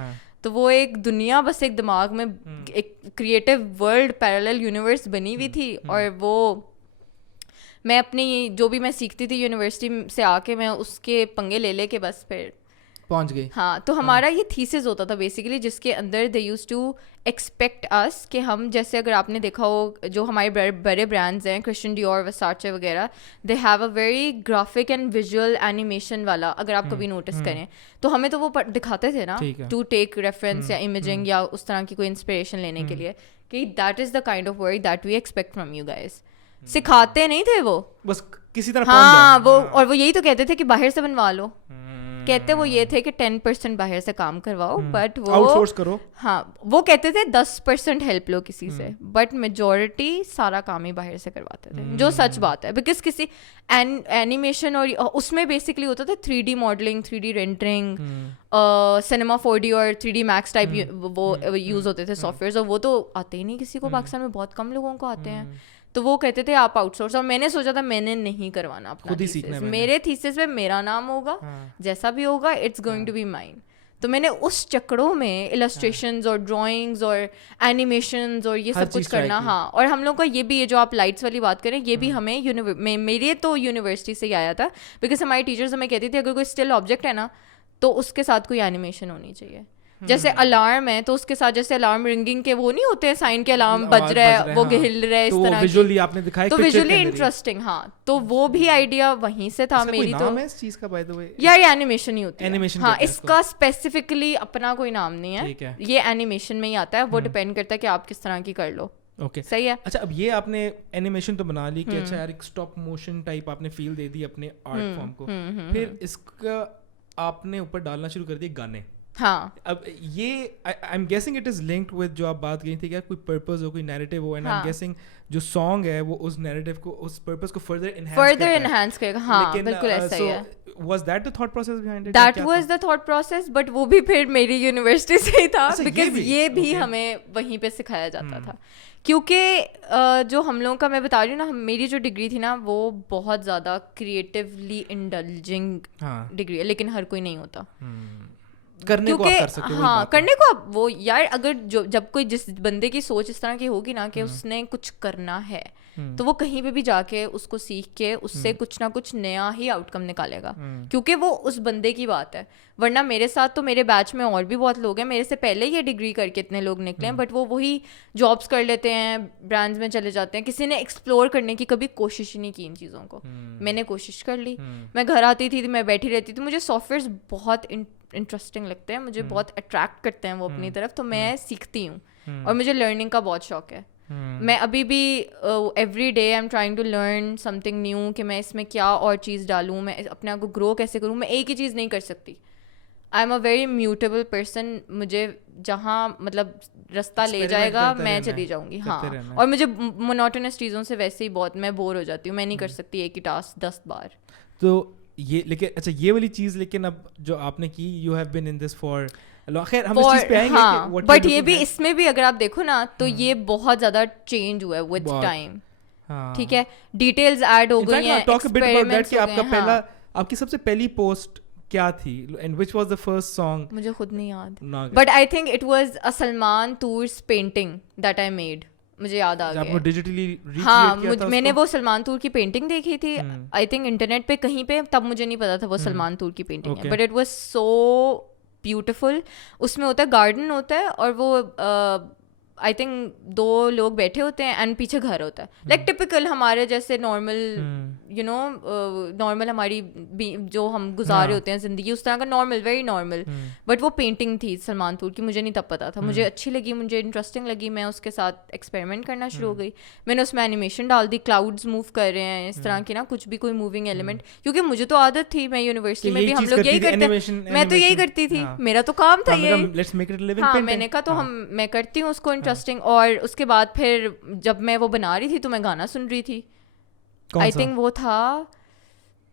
تو وہ ایک دنیا بس ایک دماغ میں ایک کریٹو ورلڈ پیرالل یونیورس بنی ہوئی تھی, اور وہ میں اپنی جو بھی میں سیکھتی تھی یونیورسٹی سے آ کے, میں اس کے پنگے لے کے بس پھر پہنچ گئی. ہاں, تو ہمارا یہ تھیسس ہوتا تھا بیسیکلی, جس کے اندر دے یوز ٹو ایکسپیکٹ اس کہ ہم, جیسے اگر آپ نے دیکھا ہو جو ہمارے بڑے برانڈز ہیں, کرسچن ڈیور, ورساچے وغیرہ, they have a very graphic and visual animation والا, اگر آپ کبھی نوٹس کریں تو ہمیں تو وہ دکھاتے تھے نا ٹو ٹیک ریفرنس یا امیجنگ یا اس طرح کی کوئی انسپریشن لینے کے لیے, کہ that is the kind of work that we expect from you guys. سکھاتے نہیں تھے وہ, بس کسی طرح. ہاں وہ, اور وہ یہی تو کہتے تھے کہ باہر سے بنوا لو. کہتے وہ یہ تھے کہ 10% باہر سے کام کرواؤ, بٹ وہ آؤٹ سورس کرو. ہاں, وہ کہتے تھے 10% ہیلپ لو کسی سے, بٹ میجورٹی سارا کام ہی باہر سے کرواتے تھے, جو سچ بات ہے. بیکاز کسی اینیمیشن اور اس میں بیسکلی ہوتا تھا 3D modelling, 3D rendering, cinema 4D اور 3D میکس ٹائپ وہ یوز ہوتے تھے سافٹ ویئرز, اور وہ تو آتے ہی نہیں کسی کو, پاکستان میں بہت کم لوگوں کو آتے ہیں. تو وہ کہتے تھے آپ آؤٹ سورس, اور میں نے سوچا تھا میں نے نہیں کروانا اپنا تھیسس, میرے تھیسس میں میرا نام ہوگا, جیسا بھی ہوگا it's going to be mine. تو میں نے اس چکروں میں السٹریشنز اور ڈرائنگز اور اینیمیشنز اور یہ سب کچھ کرنا. ہاں, اور ہم لوگ کا یہ بھی, یہ جو آپ لائٹس والی بات کریں, یہ بھی ہمیں میرے تو یونیورسٹی سے ہی آیا تھا, بیکاز ہماری ٹیچرز ہمیں کہتی تھی اگر کوئی اسٹل آبجیکٹ ہے نا تو اس کے ساتھ کوئی اینیمیشن ہونی چاہیے. جیسے الارم ہے تو اس کے ساتھ جیسے الارم رنگنگ کے وہ نہیں ہوتے سائن کے الارم بج رہا ہے, وہ ہل رہا ہے, اس طرح ویژولی آپ نے دکھایا, تو ویژولی انٹرسٹنگ. ہاں, تو وہ بھی آئیڈیا وہیں سے تھا. میری تو اس چیز کا بائی دی وے یار یہ اینیمیشن ہی ہوتی ہے. ہاں, اس کا اسپیسیفکلی اپنا کوئی نام نہیں ہے, یہ اینیمیشن میں ہی آتا ہے. وہ ڈپینڈ کرتا ہے کہ آپ کس طرح کی کر لو. اوکے, صحیح ہے. اچھا, اب یہ آپ نے اینیمیشن تو بنا لی کہ اچھا یار ایک اسٹاپ موشن ٹائپ آپ نے فیل دے دی اپنے آرٹ فارم کو, پھر اس کا آپ نے اوپر ڈالنا شروع کر دیے گانے. ہاں, اب یہ I am guessing it is linked with جو آپ بات کی تھی کہ کوئی پرپز ہو, کوئی narrative who, and I am guessing جو سانگ ہے وہ اس نیریٹو کو, اس پرپز کو فردر انہانس کرے گا. ہاں بالکل ایسا ہی ہے. Was that the thought process behind it? That was the thought process, but وہ بھی پھر میری یونیورسٹی سے ہی تھا, بیکاز یہ بھی ہمیں وہیں پہ سکھایا جاتا تھا. کیونکہ جو ہم لوگوں کا میں بتا رہی ہوں نا, میری جو ڈگری تھی نا وہ بہت زیادہ کریٹیولی انڈلجنگ ڈگری ہے, لیکن ہر کوئی نہیں ہوتا. کرنے کو آپ کر سکتے ہو. ہاں, کرنے کو آپ وہ یار, اگر جب کوئی جس بندے کی سوچ اس طرح کی ہوگی نا کہ اس نے کچھ کرنا ہے, تو وہ کہیں پہ بھی جا کے اس کو سیکھ کے اس سے کچھ نہ کچھ نیا ہی آؤٹ کم نکالے گا, کیونکہ وہ اس بندے کی بات ہے. ورنہ میرے ساتھ تو میرے بیچ میں اور بھی بہت لوگ ہیں, میرے سے پہلے یہ ڈگری کر کے اتنے لوگ نکلے ہیں, بٹ وہ وہی جابس کر لیتے ہیں, برانڈز میں چلے جاتے ہیں. کسی نے ایکسپلور کرنے کی کبھی کوشش ہی نہیں کی ان چیزوں کو. میں نے کوشش کر لی, میں گھر آتی تھی, میں بیٹھی رہتی تھی. مجھے سافٹ ویئرز بہت انٹرسٹنگ لگتے ہیں, مجھے بہت اٹریکٹ کرتے ہیں وہ اپنی طرف, تو میں سیکھتی ہوں, اور مجھے لرننگ کا بہت شوق ہے. میں ابھی بھی every day I am trying to learn something new, کہ میں اس میں کیا اور چیز ڈالوں, میں اپنے آپ کو گرو کیسے کروں. میں ایک ہی چیز نہیں کر سکتی. آئی am a very mutable person. مجھے جہاں مطلب رستہ لے جائے گا میں چلی جاؤں گی. ہاں, اور مجھے مونوٹونس چیزوں سے ویسے ہی بہت میں بور ہو جاتی ہوں. میں نہیں کر سکتی ایک ہی ٹاسک 10 بار. تو یہ لیکن اچھا یہ والی چیز, لیکن اب جو آپ نے کی, you have been in this for, خیر ہم اس چیز پہ آئیں گے, بٹ یہ بھی اس میں بھی اگر آپ دیکھو نا تو یہ بہت زیادہ چینج ہوا ہے ود ٹائم. ٹھیک ہے, ڈیٹیلز ایڈ ہو گئی ہیں, talk a bit about that کہ آپ کا پہلا, آپ کی سب سے پہلی پوسٹ کیا تھی and which was the first song? مجھے خود نہیں یاد, but I think it was a Salman تور's پینٹنگ دیٹ آئی میڈ. مجھے یاد آ گیا. ہاں, میں نے وہ سلمان تور کی پینٹنگ دیکھی تھی آئی تھنک انٹرنیٹ پہ کہیں پہ, تب مجھے نہیں پتا تھا وہ سلمان تور کی پینٹنگ ہے, but it was so beautiful. اس میں ہوتا ہے گارڈن ہوتا ہے اور وہ آئی تھنک 2 لوگ بیٹھے ہوتے ہیں اینڈ پیچھے گھر ہوتا ہے, لائک ٹپیکل ہمارے جیسے نارمل یو نو نارمل ہماری جو ہم گزارے ہوتے ہیں زندگی, اس طرح کا نارمل, ویری نارمل. بٹ وہ پینٹنگ تھی سلمان تور کی, مجھے نہیں تب پتا تھا, مجھے اچھی لگی, مجھے انٹرسٹنگ لگی, میں اس کے ساتھ ایکسپیریمنٹ کرنا شروع ہو گئی. میں نے اس میں اینیمیشن ڈال دی, کلاؤڈز موو کر رہے ہیں اس طرح کی نا, کچھ بھی کوئی موونگ ایلیمنٹ, کیونکہ مجھے تو عادت تھی, میں یونیورسٹی میں بھی ہم لوگ یہی کرتے ہیں, میں تو یہی کرتی تھی, میرا تو کام تھا یہ. ہاں, میں نے کہا تو میں کرتی ہوں اس کو انٹرسٹنگ. اور اس کے بعد پھر جب میں وہ بنا رہی تھی تو میں گانا سن رہی تھی, آئی تھنک وہ تھا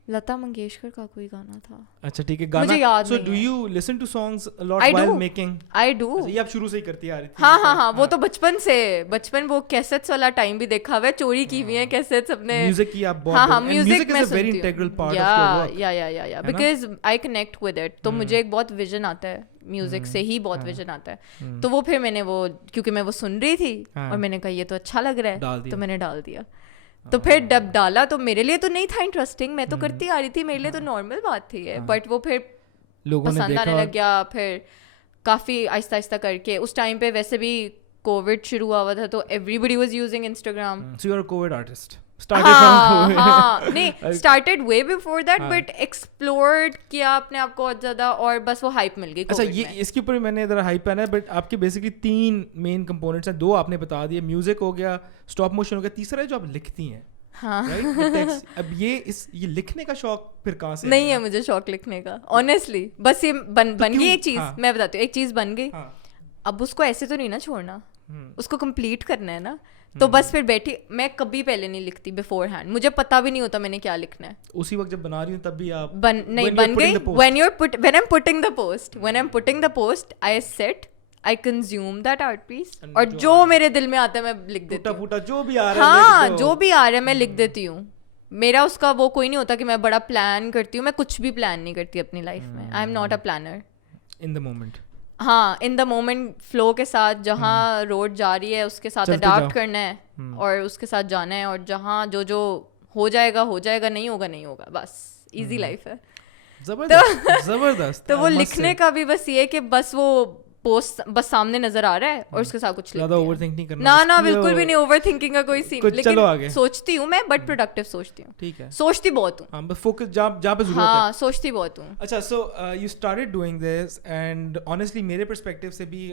لتا منگیشکر کا کوئی گانا تھا. اچھا ٹھیک ہے, گانا مجھے یاد نہیں. So do you listen to songs a lot while making? I do. یہ آپ شروع سے ہی کرتی آ رہی تھی؟ ہاں, وہ تو بچپن وہ کیسٹس والا ٹائم بھی دیکھا ہوا ہے, چوری کی ہوئی ہیں کیسٹس اپنے. میوزک کی آپ بہت. ہاں, میوزک میں very integral part of your work. یا because I connect with it, تو مجھے ایک بہت ویژن آتا ہے میوزک سے ہی, بہت ویژن آتا ہے. تو وہ پھر میں نے وہ, کیونکہ میں وہ سن رہی تھی اور میں نے کہا یہ تو اچھا لگ رہا ہے, تو میں نے ڈال دیا. تو پھر جب ڈالا تو میرے لیے تو نہیں تھا انٹرسٹنگ, میں تو کرتی آ رہی تھی, میرے لیے تو نارمل بات تھی ہے, بٹ وہ پھر پسند آنے لگ گیا. پھر کافی آہستہ آہستہ کر کے, اس ٹائم پہ ویسے بھی کووڈ شروع ہوا تھا تو everybody was using Instagram. So you are a covid artist? نہیں, started way before that, but explored کیا اپنے آپ کو بہت زیادہ, اور بس وہ ہائپ مل گئی. اچھا, یہ اس کے اوپر میں نے ذرا ہائپ آنا ہے, بٹ آپ کے بیسکلی 3 مین کمپوننٹس ہیں, 2 آپ نے بتا دیے, میوزک ہو گیا, اسٹاپ موشن ہو گیا, تیسرا ہے جو آپ لکھتی ہیں. ہاں, اب یہ لکھنے کا شوق پھر کہاں سے؟ نہیں ہے مجھے شوق لکھنے کا آنیسٹلی, بس یہ بن گئی ایک چیز. میں بتاتی ہوں, ایک چیز بن گئی, اب اس کو ایسے تو نہیں نا چھوڑنا, اس کو کمپلیٹ کرنا ہے نا. تو بس پھر بیٹھی, میں کبھی پہلے نہیں لکھتی بفور ہینڈ, مجھے پتا بھی نہیں ہوتا میں نے کیا لکھنا ہے. اسی وقت جب بنا رہی ہوں تب بھی آپ نہیں بن گئی. when I'm putting the post I sit, I consume that art piece, اور جو میرے دل میں آتا ہے میں لکھ دیتی ہوں, جو بھی آ رہا ہے. ہاں, جو بھی آ رہا ہے میں لکھ دیتی ہوں. میرا اس کا وہ کوئی نہیں ہوتا کہ میں بڑا پلان کرتی ہوں, میں کچھ بھی پلان نہیں کرتی اپنی لائف میں. I am not a planner. In the moment. ہاں, ان دا مومنٹ, فلو کے ساتھ, جہاں روڈ جا رہی ہے اس کے ساتھ اڈاپٹ کرنا ہے اور اس کے ساتھ جانا ہے, اور جہاں جو ہو جائے گا, نہیں ہوگا, بس ایزی لائف ہے. زبردست. تو وہ لکھنے کا بھی بس یہ کہ بس وہ پوسٹ بس سامنے نظر آ رہا ہے اور اس کے ساتھ کچھ زیادہ اوور تھنک نہیں کرنا. نہ بالکل بھی نہیں اوور تھنکنگ کا کوئی سین, لیکن سوچتی ہوں میں, بٹ پروڈکٹیو سوچتی ہوں. ٹھیک ہے, سوچتی بہت ہوں. ہاں, بس فوکس جہاں پہ ضرورت ہے. ہاں, سوچتی بہت ہوں. اچھا, so you started doing this, and honestly میرے پرسپیکٹیو سے بھی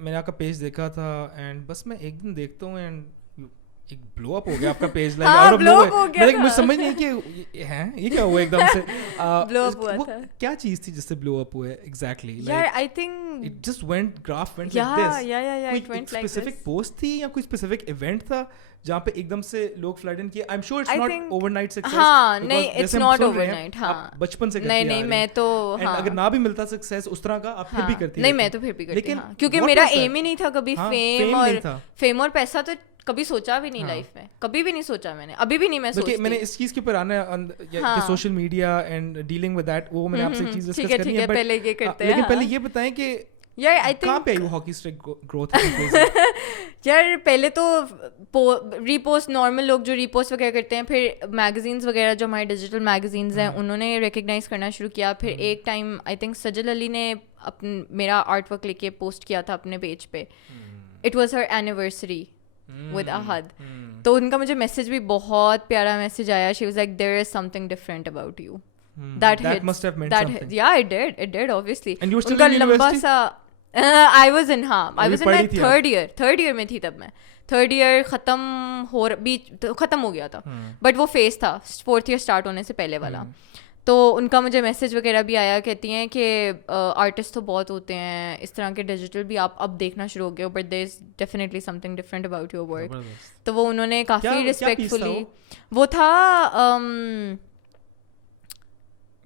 میں نے آپ کا پیج دیکھا تھا, اینڈ بس میں ایک دن دیکھتا ہوں اینڈ ایک بلو اپ ہو گیا آپ کا پیج, لائک مجھے سمجھ نہیں کہ یہ کیا ہوا ایک دم سے. بلو اپ ہوا تھا, کیا چیز تھی جس سے بلو اپ ہوا ہے ایگزیکٹلی؟ یار آئی think it just went, graph went like this. کوئی اسپیسیفک پوسٹ تھی یا کوئی اسپیسیفک ایونٹ تھا جہاں پہ ایک دم سے لوگ فلڈ ان کیے؟ I am sure it's not overnight success. ہاں, نہیں, اٹس ناٹ اوور نائٹ. ہاں, بچپن سے نہیں, میں تو اگر نہ بھی ملتا سکسیس اس طرح کا, آپ پھر بھی کرتی. نہیں, میں تو پھر بھی کرتی, کیونکہ میرا ایم ہی نہیں تھا کبھی فیم اور پیسہ, تو کبھی سوچا بھی نہیں لائف میں, کبھی بھی نہیں سوچا میں نے, ابھی بھی نہیں میں سوچتی. میں نے اس چیز کے اوپر آنا ہے, social media and dealing with that, وہ میں نے آپ سے ایک چیز ڈسکس کرنی ہے, پہلے یہ کرتے ہیں. لیکن پہلے یہ بتائیں کہ یار آئی کہاں پہ وہ ہاکی اسٹک گروتھ؟ یار پہلے تو ریپوسٹ, نارمل لوگ جو ریپوسٹ وغیرہ کرتے ہیں, پھر میگزینس وغیرہ جو ہمارے ڈیجیٹل میگزینس ہیں انہوں نے ریکگنائز کرنا شروع کیا. پھر ایک ٹائم آئی تھنک سجل علی نے میرا آرٹ ورک لے کے پوسٹ کیا تھا اپنے پیج پہ, it was her anniversary with Ahad, تو ان کا مجھے میسج بھی بہت پیارا میسج آیا. She was like there is some thing different about you. That must have meant something. Yeah, it did obviously. And you were still in university? I was in my third year میں تھی تب میں. Third year ختم ہو گیا تھا, but وہ phase تھا fourth year start ہونے سے پہلے والا. تو ان کا مجھے میسج وغیرہ بھی آیا, کہتی ہیں کہ آرٹسٹ تو بہت ہوتے ہیں اس طرح کے ڈیجیٹل بھی, آپ اب دیکھنا شروع ہو گئے, but there is definitely some thing different about your work. تو وہ انہوں نے کافی ریسپیکٹفلی, وہ تھا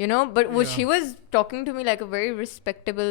you know, but she was talking to me like a very respectable,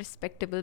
respectable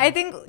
I think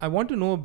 I want to know a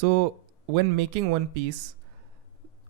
So when making one piece,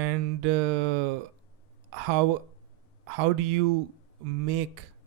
and how do you make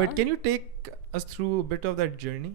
But can you take us through a bit of that journey?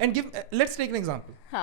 And give let's take an example.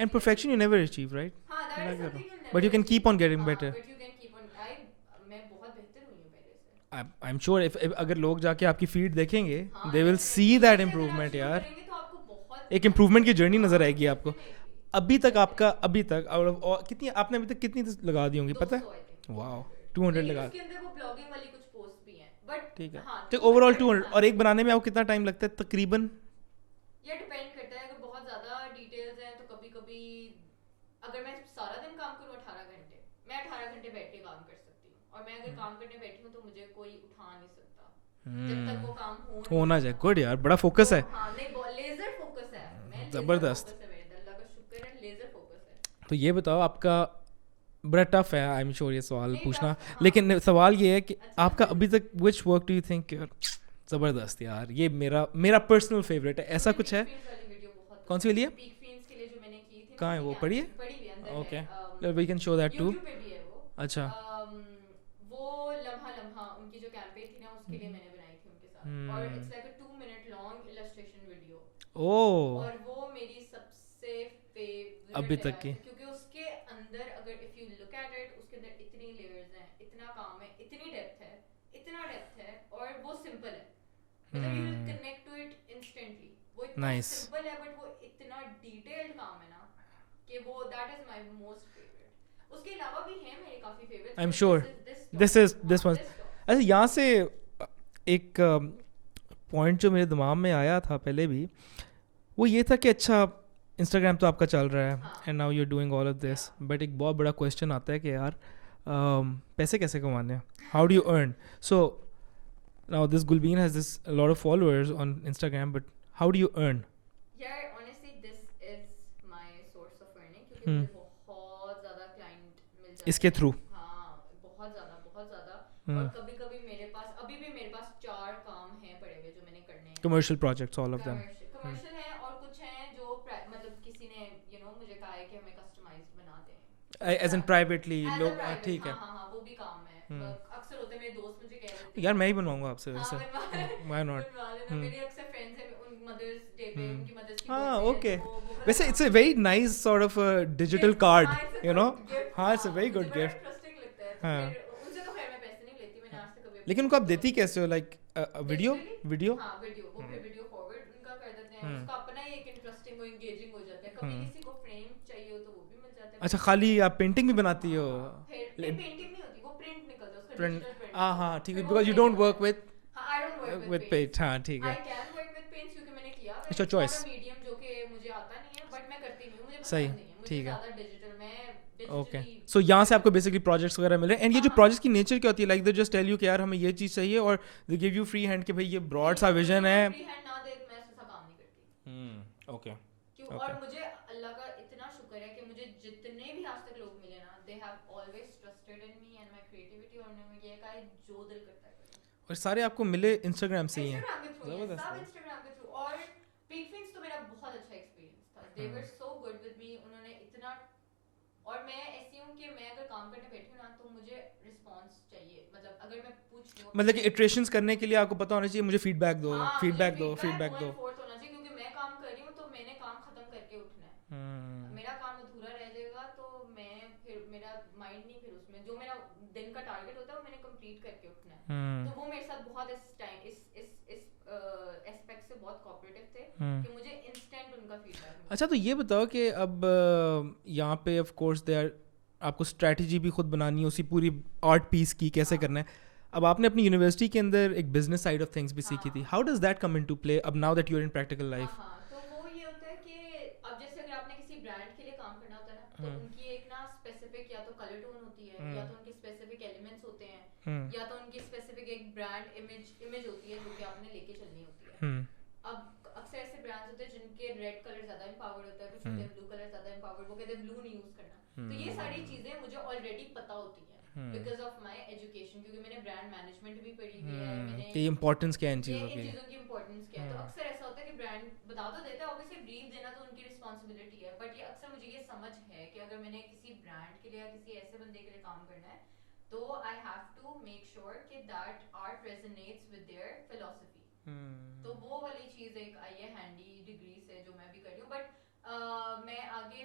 And perfection you never achieve, right? ہاں that is something you'll never But you can keep on getting better. but you can keep on میں بہت بہتر ہوئی ہوں پہلے سے. I'm sure if اگر لوگ جا کے آپ کی فیڈ دیکھیں گے they will see that improvement یار. ایک امپروومنٹ کی جرنی نظر آئے گی آپ کو. ابھی تک آپ کا کتنی آپ نے ابھی تک کتنی لگا دی ہوں گی پتہ ہے؟ واو 200 لگا. ٹھیک ہے تو اوور آل 200. اور ایک بنانے میں آپ کو کتنا ٹائم لگتا ہے تقریباً؟ یہ ڈیپینڈ کرتا ہے. اگر بہت زیادہ ڈیٹیلز ہیں تو کبھی کبھی اگر میں سارا دن کام کروں 18 گھنٹے میں 18 گھنٹے بیٹھ کے کام کر سکتی ہوں. اور میں اگر کام کرنے بیٹھی ہوں تو مجھے کوئی اٹھا نہیں سکتا جب تک وہ کام ہونا جائے. گڈ یار بڑا فوکس ہے. ہاں نہیں لیزر فوکس ہے. میں زبردست. اللہ کا شکر ہے لیزر فوکس ہے. تو یہ بتاؤ آپ کا بڑا ٹف ہے آئی ایم شیور یہ سوال پوچھنا, لیکن سوال یہ ہے کہ آپ کا ابھی تک which work do you think زبردست یار یہ میرا پرسنل فیوریٹ ہے, ایسا کچھ ہے؟ کون سی والی ہے؟ کہاں ہے وہ؟ پڑھیے. Okay we can show that too. اچھا وہ لمحہ لمحہ ان کی جو کیمپین تھی نا اس کے لیے میں نے بنائی تھی ان کے ساتھ, اور it's like a 2 minute long illustration video. اور وہ میری سب سے فیوریٹ ابھی تک کی, کیونکہ اس کے اندر اگر if you look at it اس کے اندر اتنی لیئرز ہیں, اتنا کام ہے, اتنی ڈیپتھ ہے, اتنا ڈیپتھ ہے, اور وہ سمپل ہے. مطلب you will connect to it instantly. وہ اتنا سمپل ہے بٹ وہ اتنا ڈیٹیلڈ کام ہے نا کہ وہ that is my most favourite. اس کے علاوہ بھی ہیں میرے کافی favourite. I am sure this one. اچھا یہاں سے ایک پوائنٹ جو میرے دماغ میں آیا تھا پہلے بھی وہ یہ تھا کہ اچھا انسٹاگرام تو آپ کا چل رہا ہے and now you are doing all of this, but ایک بہت بڑا کویشچن آتا ہے کہ یار پیسے کیسے کمانے ہیں, how do you earn. So now this Gulbin has this lot of followers on Instagram, but how do you earn? یار honestly this is my source of earning کیونکہ مجھے بہت زیادہ کلائنٹ مل جاتے ہیں اس کے تھرو. ہاں بہت زیادہ. اور کبھی کبھی میرے پاس ابھی بھی میرے پاس 4 کام ہیں پڑے ہوئے جو میں نے کرنے ہیں. Commercial projects all of them. Commercial ہیں اور کچھ ہیں جو مطلب کسی نے مجھے کہا ہے کہ ہمیں کسٹمائزڈ بنا دیں ایز ان پرائیویٹلی لوگ. ٹھیک ہے ہاں وہ بھی کام ہے. اکثر ہوتا ہے میرے دوست مجھے کہہ رہے تھے یار میں ہی بنواؤں گا آپ سے ویسے. Why not. میری اکثر فرینڈز ہیں ان مدرس ڈے پہ ان کی مدرس کی. ہاں اوکے ویسے it's a very nice sort of digital card you know. ہاں it's a very good gift. ہاں ان سے تو خیر میں پیسے نہیں لیتی, میں نے آج تک کبھی. لیکن ان کو آپ دیتی کیسے ہو؟ لائک ویڈیو ہاں ویڈیو وہ پھر ویڈیو فارورڈ ان کا کر دیتے ہیں. اس کا اپنا ہی ایک انٹرسٹنگ اور انگیجنگ ہو جاتا ہے. کبھی کسی کو فریم چاہیے ہو تو وہ بھی مل جاتا ہے. اچھا خالی آپ پینٹنگ بھی بناتی ہو؟ پینٹنگ نہیں ہوتی, وہ پرنٹ نکلتا ہے اس کا پرنٹ. Digital print. ہاں ٹھیک ہے because you don't work with I don't work with paint. ہاں ٹھیک ہے. I can work with paints کیونکہ میں نے کیا ہے. اچھا چوائس میڈیم جو کہ مجھے آتا نہیں ہے بٹ میں کرتی نہیں ہوں, مجھے صحیح پسند نہیں ہے. مجھے زیادہ ڈیجیٹل میں اوکے. سو یہاں سے آپ کو بیسکلی پروجیکٹس وغیرہ مل رہے ہیں. اینڈ یہ جو پروجیکٹ کی نیچر کیا ہوتی ہے؟ Like they just tell you کہ یار ہمیں یہ چیز چاہیے اور دے گیو یو فری ہینڈ کہ بھائی یہ براڈ سا ویژن ہے. فری ہینڈ نہ دے میں ایسا کام نہیں کرتی. اوکے. اور مجھے اللہ کا اتنا شکر ہے کہ مجھے جتنے بھی آج تک لوگ ملے نا they have always trusted in me and my creativity, اور انہوں نے یہ کہا ہے جو دل کرتا ہے کرو. اور سارے آپ کو ملے انسٹاگرام سے ہی ہیں؟ زبردست. سب انسٹاگرام کے تھرو. اور پیک فینس تو میرا بہت اچھا ایکسپیرینس تھا. دے ور سو گڈ ود می. انہوں نے اتنا, اور میں ایسی ہوں کہ میں اگر کام کرنے بیٹھی ہوں نا تو مجھے رسپانس چاہیے. مطلب اگر میں پوچھ رہی ہوں مطلب کہ اٹریشنز کرنے کے لیے آپ کو پتہ ہونا چاہیے مجھے فیڈ بیک دو, فیڈ بیک دو, فیڈ بیک دو. ہونا چاہیے کیونکہ میں کام کر رہی ہوں تو میں نے کام ختم کر کے اٹھنا ہے. میرا کام ادھورا رہ جائے گا تو میں پھر میرا مائنڈ نہیں پھر اس میں جو میرا دن کا ٹارگیٹ ہوتا ہے وہ میں نے کمپلیٹ کر کے اٹھنا ہے. تو وہ میرے ساتھ بہت اس اسپیکٹ سے بہت کوآپریٹو تھے کہ مجھے انسٹنٹ ان کا فیڈ بیک. اچھا تو یہ بتاؤ کہ اب یہاں پہ آف کورس دے آر آپ کو اسٹریٹجی بھی خود بنانی ہے اسی پوری آرٹ پیس کی کیسے کرنا ہے. اب آپ نے اپنی یونیورسٹی کے اندر ایک بزنس سائڈ آف تھنگس بھی سیکھی تھی. How does that come in to play اب now that you are in practical life? تو وہ یہ ہوتا ہے کہ اب جیسے اگر آپ نے کسی برانڈ کے لیے کام کرنا ہوتا ہے نا تو ان کی ایک نا اسپیسیفک یا تو کلر ٹون ہوتی ہے, یا تو ان کی اسپیسیفک ایلیمنٹس ہوتے ہیں, یا تو ان کی اسپیسیفک ایک برانڈ امیج ہوتی ہے جو کہ آپ نے لے کے چلنی ہوتی ہے. اب اکثر ایسے برانڈز ہوتے ہیں جن کے ریڈ کلر زیادہ امپاورڈ ہوتا ہے, کچھ ہوتے ہیں بلو کلر زیادہ امپاورڈ, وہ کہتے ہیں بلو نہیں یوز کرنا. تو یہ ساری چیزیں مجھے آلریڈی پتہ ہوتی ہیں بیکاز آف مائی ایجوکیشن, کیونکہ میں نے برانڈ مینجمنٹ بھی پڑھی ہوئی ہے. میں نے امپورٹنس کیا ہے ان چیزوں کی امپورٹنس کیا ہے. تو اکثر ایسا ہوتا ہے کہ برانڈ بتا تو دیتا ہے, obviously بریف دینا تو ان کی رسپانسبلٹی ہے, بٹ یہ اکثر مجھے یہ سمجھ ہے کہ اگر میں نے کسی برانڈ کے لیے یا کسی ایسے بندے کے لیے کام کرنا ہے تو I have to make sure کہ that art resonates with their philosophy. تو وہ والی چیز ایک آئی ہے ہینڈی ڈگری سے جو میں بھی کر رہی ہوں. بٹ میں آگے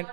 and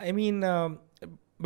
I mean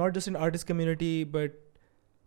not just in artist community but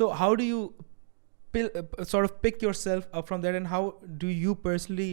so how do you sort of pick yourself up from that and how do you personally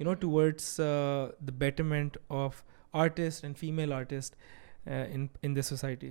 you know towards the betterment of artists and female artists in this society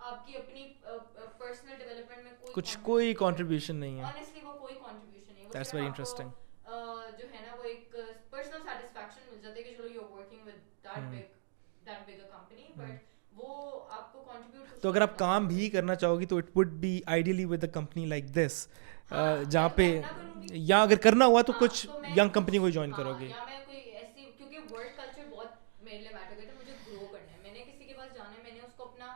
آپ کی اپنی personal development میں کوئی contribution نہیں ہے. Honestly وہ کوئی contribution نہیں ہے. That's very interesting. جو ہے نا وہ ایک پرسنل سیٹسفیکشن مل جاتی ہے کہ چلو you are working with that big a company, but وہ آپ کو کنٹریبیوٹ. تو اگر آپ کام بھی کرنا چاہو گی تو it would be ideally with a company like this, جہاں پہ یا اگر کرنا ہوا تو کچھ ینگ کمپنی کو جوائن کرو گی. میرے لیے میٹر کرتا ہے, مجھے گرو کرنا ہے, میں نے کسی کے پاس جانا ہے, میں نے اس کو اپنا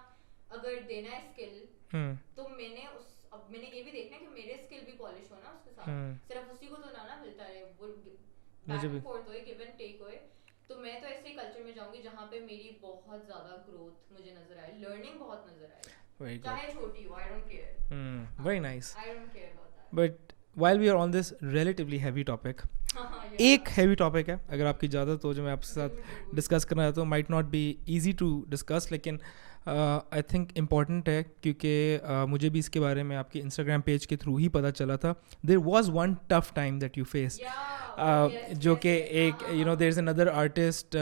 اگر دینا ہے اسکل, تو میں نے اب میں نے یہ بھی دیکھنا ہے کہ میرے اسکل بھی پالش ہونا اس کے ساتھ, صرف اسی کو تو نہ ملتا رہے, وہ بیک اینڈ فورتھ ہوئے, گیو اینڈ ٹیک ہوئے. تو میں تو ایسے ہی کلچر میں جاؤں گی جہاں پہ میری بہت زیادہ گروتھ مجھے نظر آئے, لرننگ بہت نظر آئے, چاہے چھوٹی ہو, I don't care. Very nice. I don't care about that. But while we are on this relatively heavy topic, ایک ہیوی ٹاپک ہے اگر آپ کی اجازت ہو جو میں آپ کے ساتھ ڈسکس کرنا چاہتا ہوں. Might not be easy to discuss, لیکن آئی تھنک امپورٹنٹ ہے, کیونکہ مجھے بھی اس کے بارے میں آپ کے انسٹاگرام پیج کے تھرو ہی پتہ چلا تھا. There was one tough time that you face, جو کہ ایک یو نو دیر از اندر artist,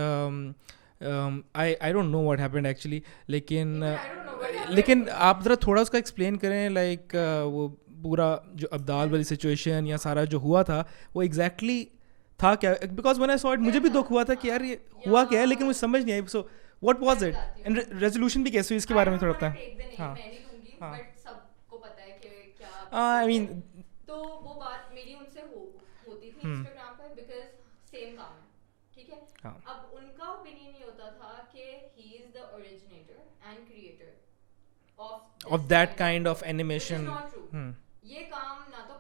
I don't know what happened actually, لیکن آپ ذرا تھوڑا اس کا ایکسپلین کریں, لائک وہ پورا جو ابدال والی سچویشن یا سارا جو ہوا تھا وہ ایگزیکٹلی تھا کیا, because when I saw it مجھے بھی دکھ ہوا تھا کہ یار یہ ہوا کیا ہے, لیکن مجھے سمجھ نہیں آئی. سو what was it and resolution بھی کیسے ہوئی اس کے بارے میں تھوڑا بتائیں. ہاں I mean تو وہ بات میری ان سے ہوتی تھی انسٹاگرام پہ, بیکاز سیم کام ہے, ٹھیک ہے. اب ان کا اوپینین یہ ہوتا تھا کہ he is the originator and creator of that kind of animation. یہ کام نہ تو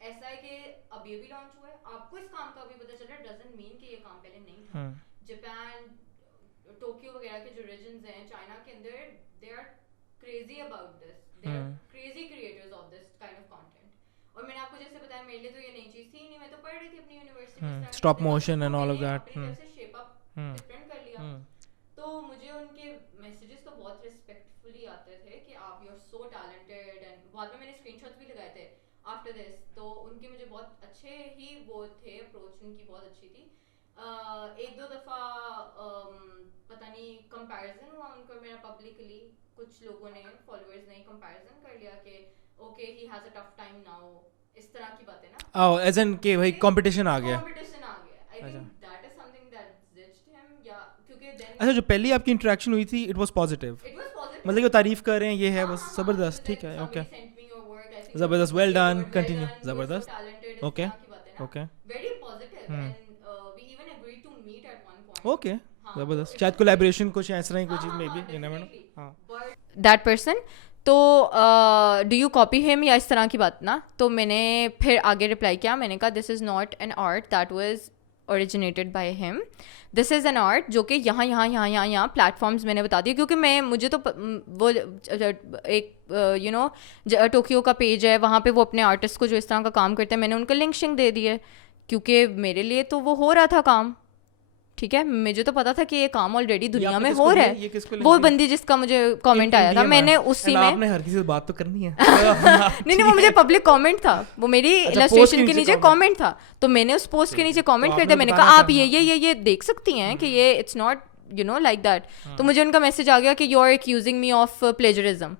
ایسا ہے کہ اب یہ بھی لانچ ہوا ہے, آپ کو اس کام کا بھی پتہ چلا, ڈزنٹ مین کہ یہ کام پہلے نہیں تھا. جاپان, ٹوکیو وغیرہ کے جو ریجنز ہیں چائنا کے اندر, they are crazy about this, they are crazy creators of this kind of content. اور میں نے آپ کو جیسے بتایا, میرے لیے تو یہ نئی چیز تھی نہیں, میں تو پڑھ رہی تھی اپنی یونیورسٹی میں stop motion and all of that, اپنی طرف سے شیپ اپ ڈفرینٹ کر لیا. تو مجھے ان کے میسیجز تو بہت ریسپیکٹفلی آتے تھے کہ آپ you are so talented, and بعد میں نے اسکرین شاٹس بھی لگائے تھے آفٹر دس. تو ان کے مجھے بہت اچھے ہی وہ تھے, اپروچ ان کی بہت اچھی تھی. ایک دو دفعہ پتہ نہیں کمپیریزن ہوا ان کا میرا پبلکلی, کچھ لوگوں نے فالوورز نے کمپیریزن کر لیا کہ okay he has a tough time now, اس طرح کی باتیں نا, ایز ان کہ بھائی کمپٹیشن آ گیا. I think that is something that judged ہم, یا کیونکہ دین اچھا جو پہلی آپ کی انٹریکشن ہوئی تھی اٹ واز پازیٹیو, مطلب کہ تعریف کر رہے ہیں, یہ ہے بس زبردست, ٹھیک ہے, اوکے زبردست, ویل ڈن, کنٹینیو, زبردست, okay okay very positive, and we even agreed to meet at one point. Okay زبردست, شاید کولیبریشن کچھ ایسا ہی کچھ maybe, you never know. ہاں دیٹ پرسن, تو ڈو یو کاپی ہم یا اس طرح کی بات نا. تو میں نے پھر آگے رپلائی کیا, میں نے کہا this is not an art that was originated by him, this is an art جو کہ یہاں پلیٹفارمز میں نے بتا دیا, کیونکہ مجھے تو وہ ایک یو نو ٹوکیو کا پیج ہے, وہاں پہ وہ اپنے آرٹسٹ کو جو اس طرح کا کام کرتے ہیں میں نے ان کو لنک شنک دے دیے, کیونکہ میرے لیے تو وہ ہو رہا تھا کام, ٹھیک ہے. مجھے تو پتا تھا کہ یہ کام آلریڈی دنیا میں ہو رہا ہے. وہ بندی جس کا مجھے کامنٹ آیا تھا, میں نے اسی میں, آپ نے ہر کسی سے بات تو کرنی ہے, نہیں وہ مجھے پبلک کامنٹ تھا, وہ میری السٹریشن کے نیچے کامنٹ تھا, تو میں نے اس پوسٹ کے نیچے کامنٹ کر دیا, میں نے کہا آپ یہ دیکھ سکتی ہیں کہ یہ it's not you know like that. تو مجھے ان کا میسج آ گیا کہ you are accusing me of plagiarism.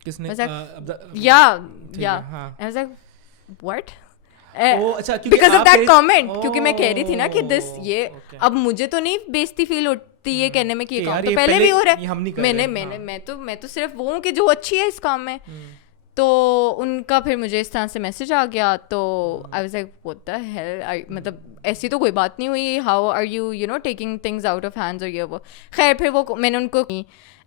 کس نے, what, because of that comment, کیونکہ میں کہہ رہی تھی نا کہ دس یہ, اب مجھے تو نہیں بےزتی فیل ہوتی یہ کہنے میں کہ یہ کام تو پہلے بھی ہو رہا ہے, میں تو صرف وہ ہوں کہ جو اچھی ہے اس کام میں. تو ان کا پھر مجھے اس طرح سے میسج آ گیا, تو I was like what the hell, مطلب ایسی تو کوئی بات نہیں ہوئی, how are you you know taking things out of hands, اور یہ وہ. خیر پھر وہ میں نے ان کو,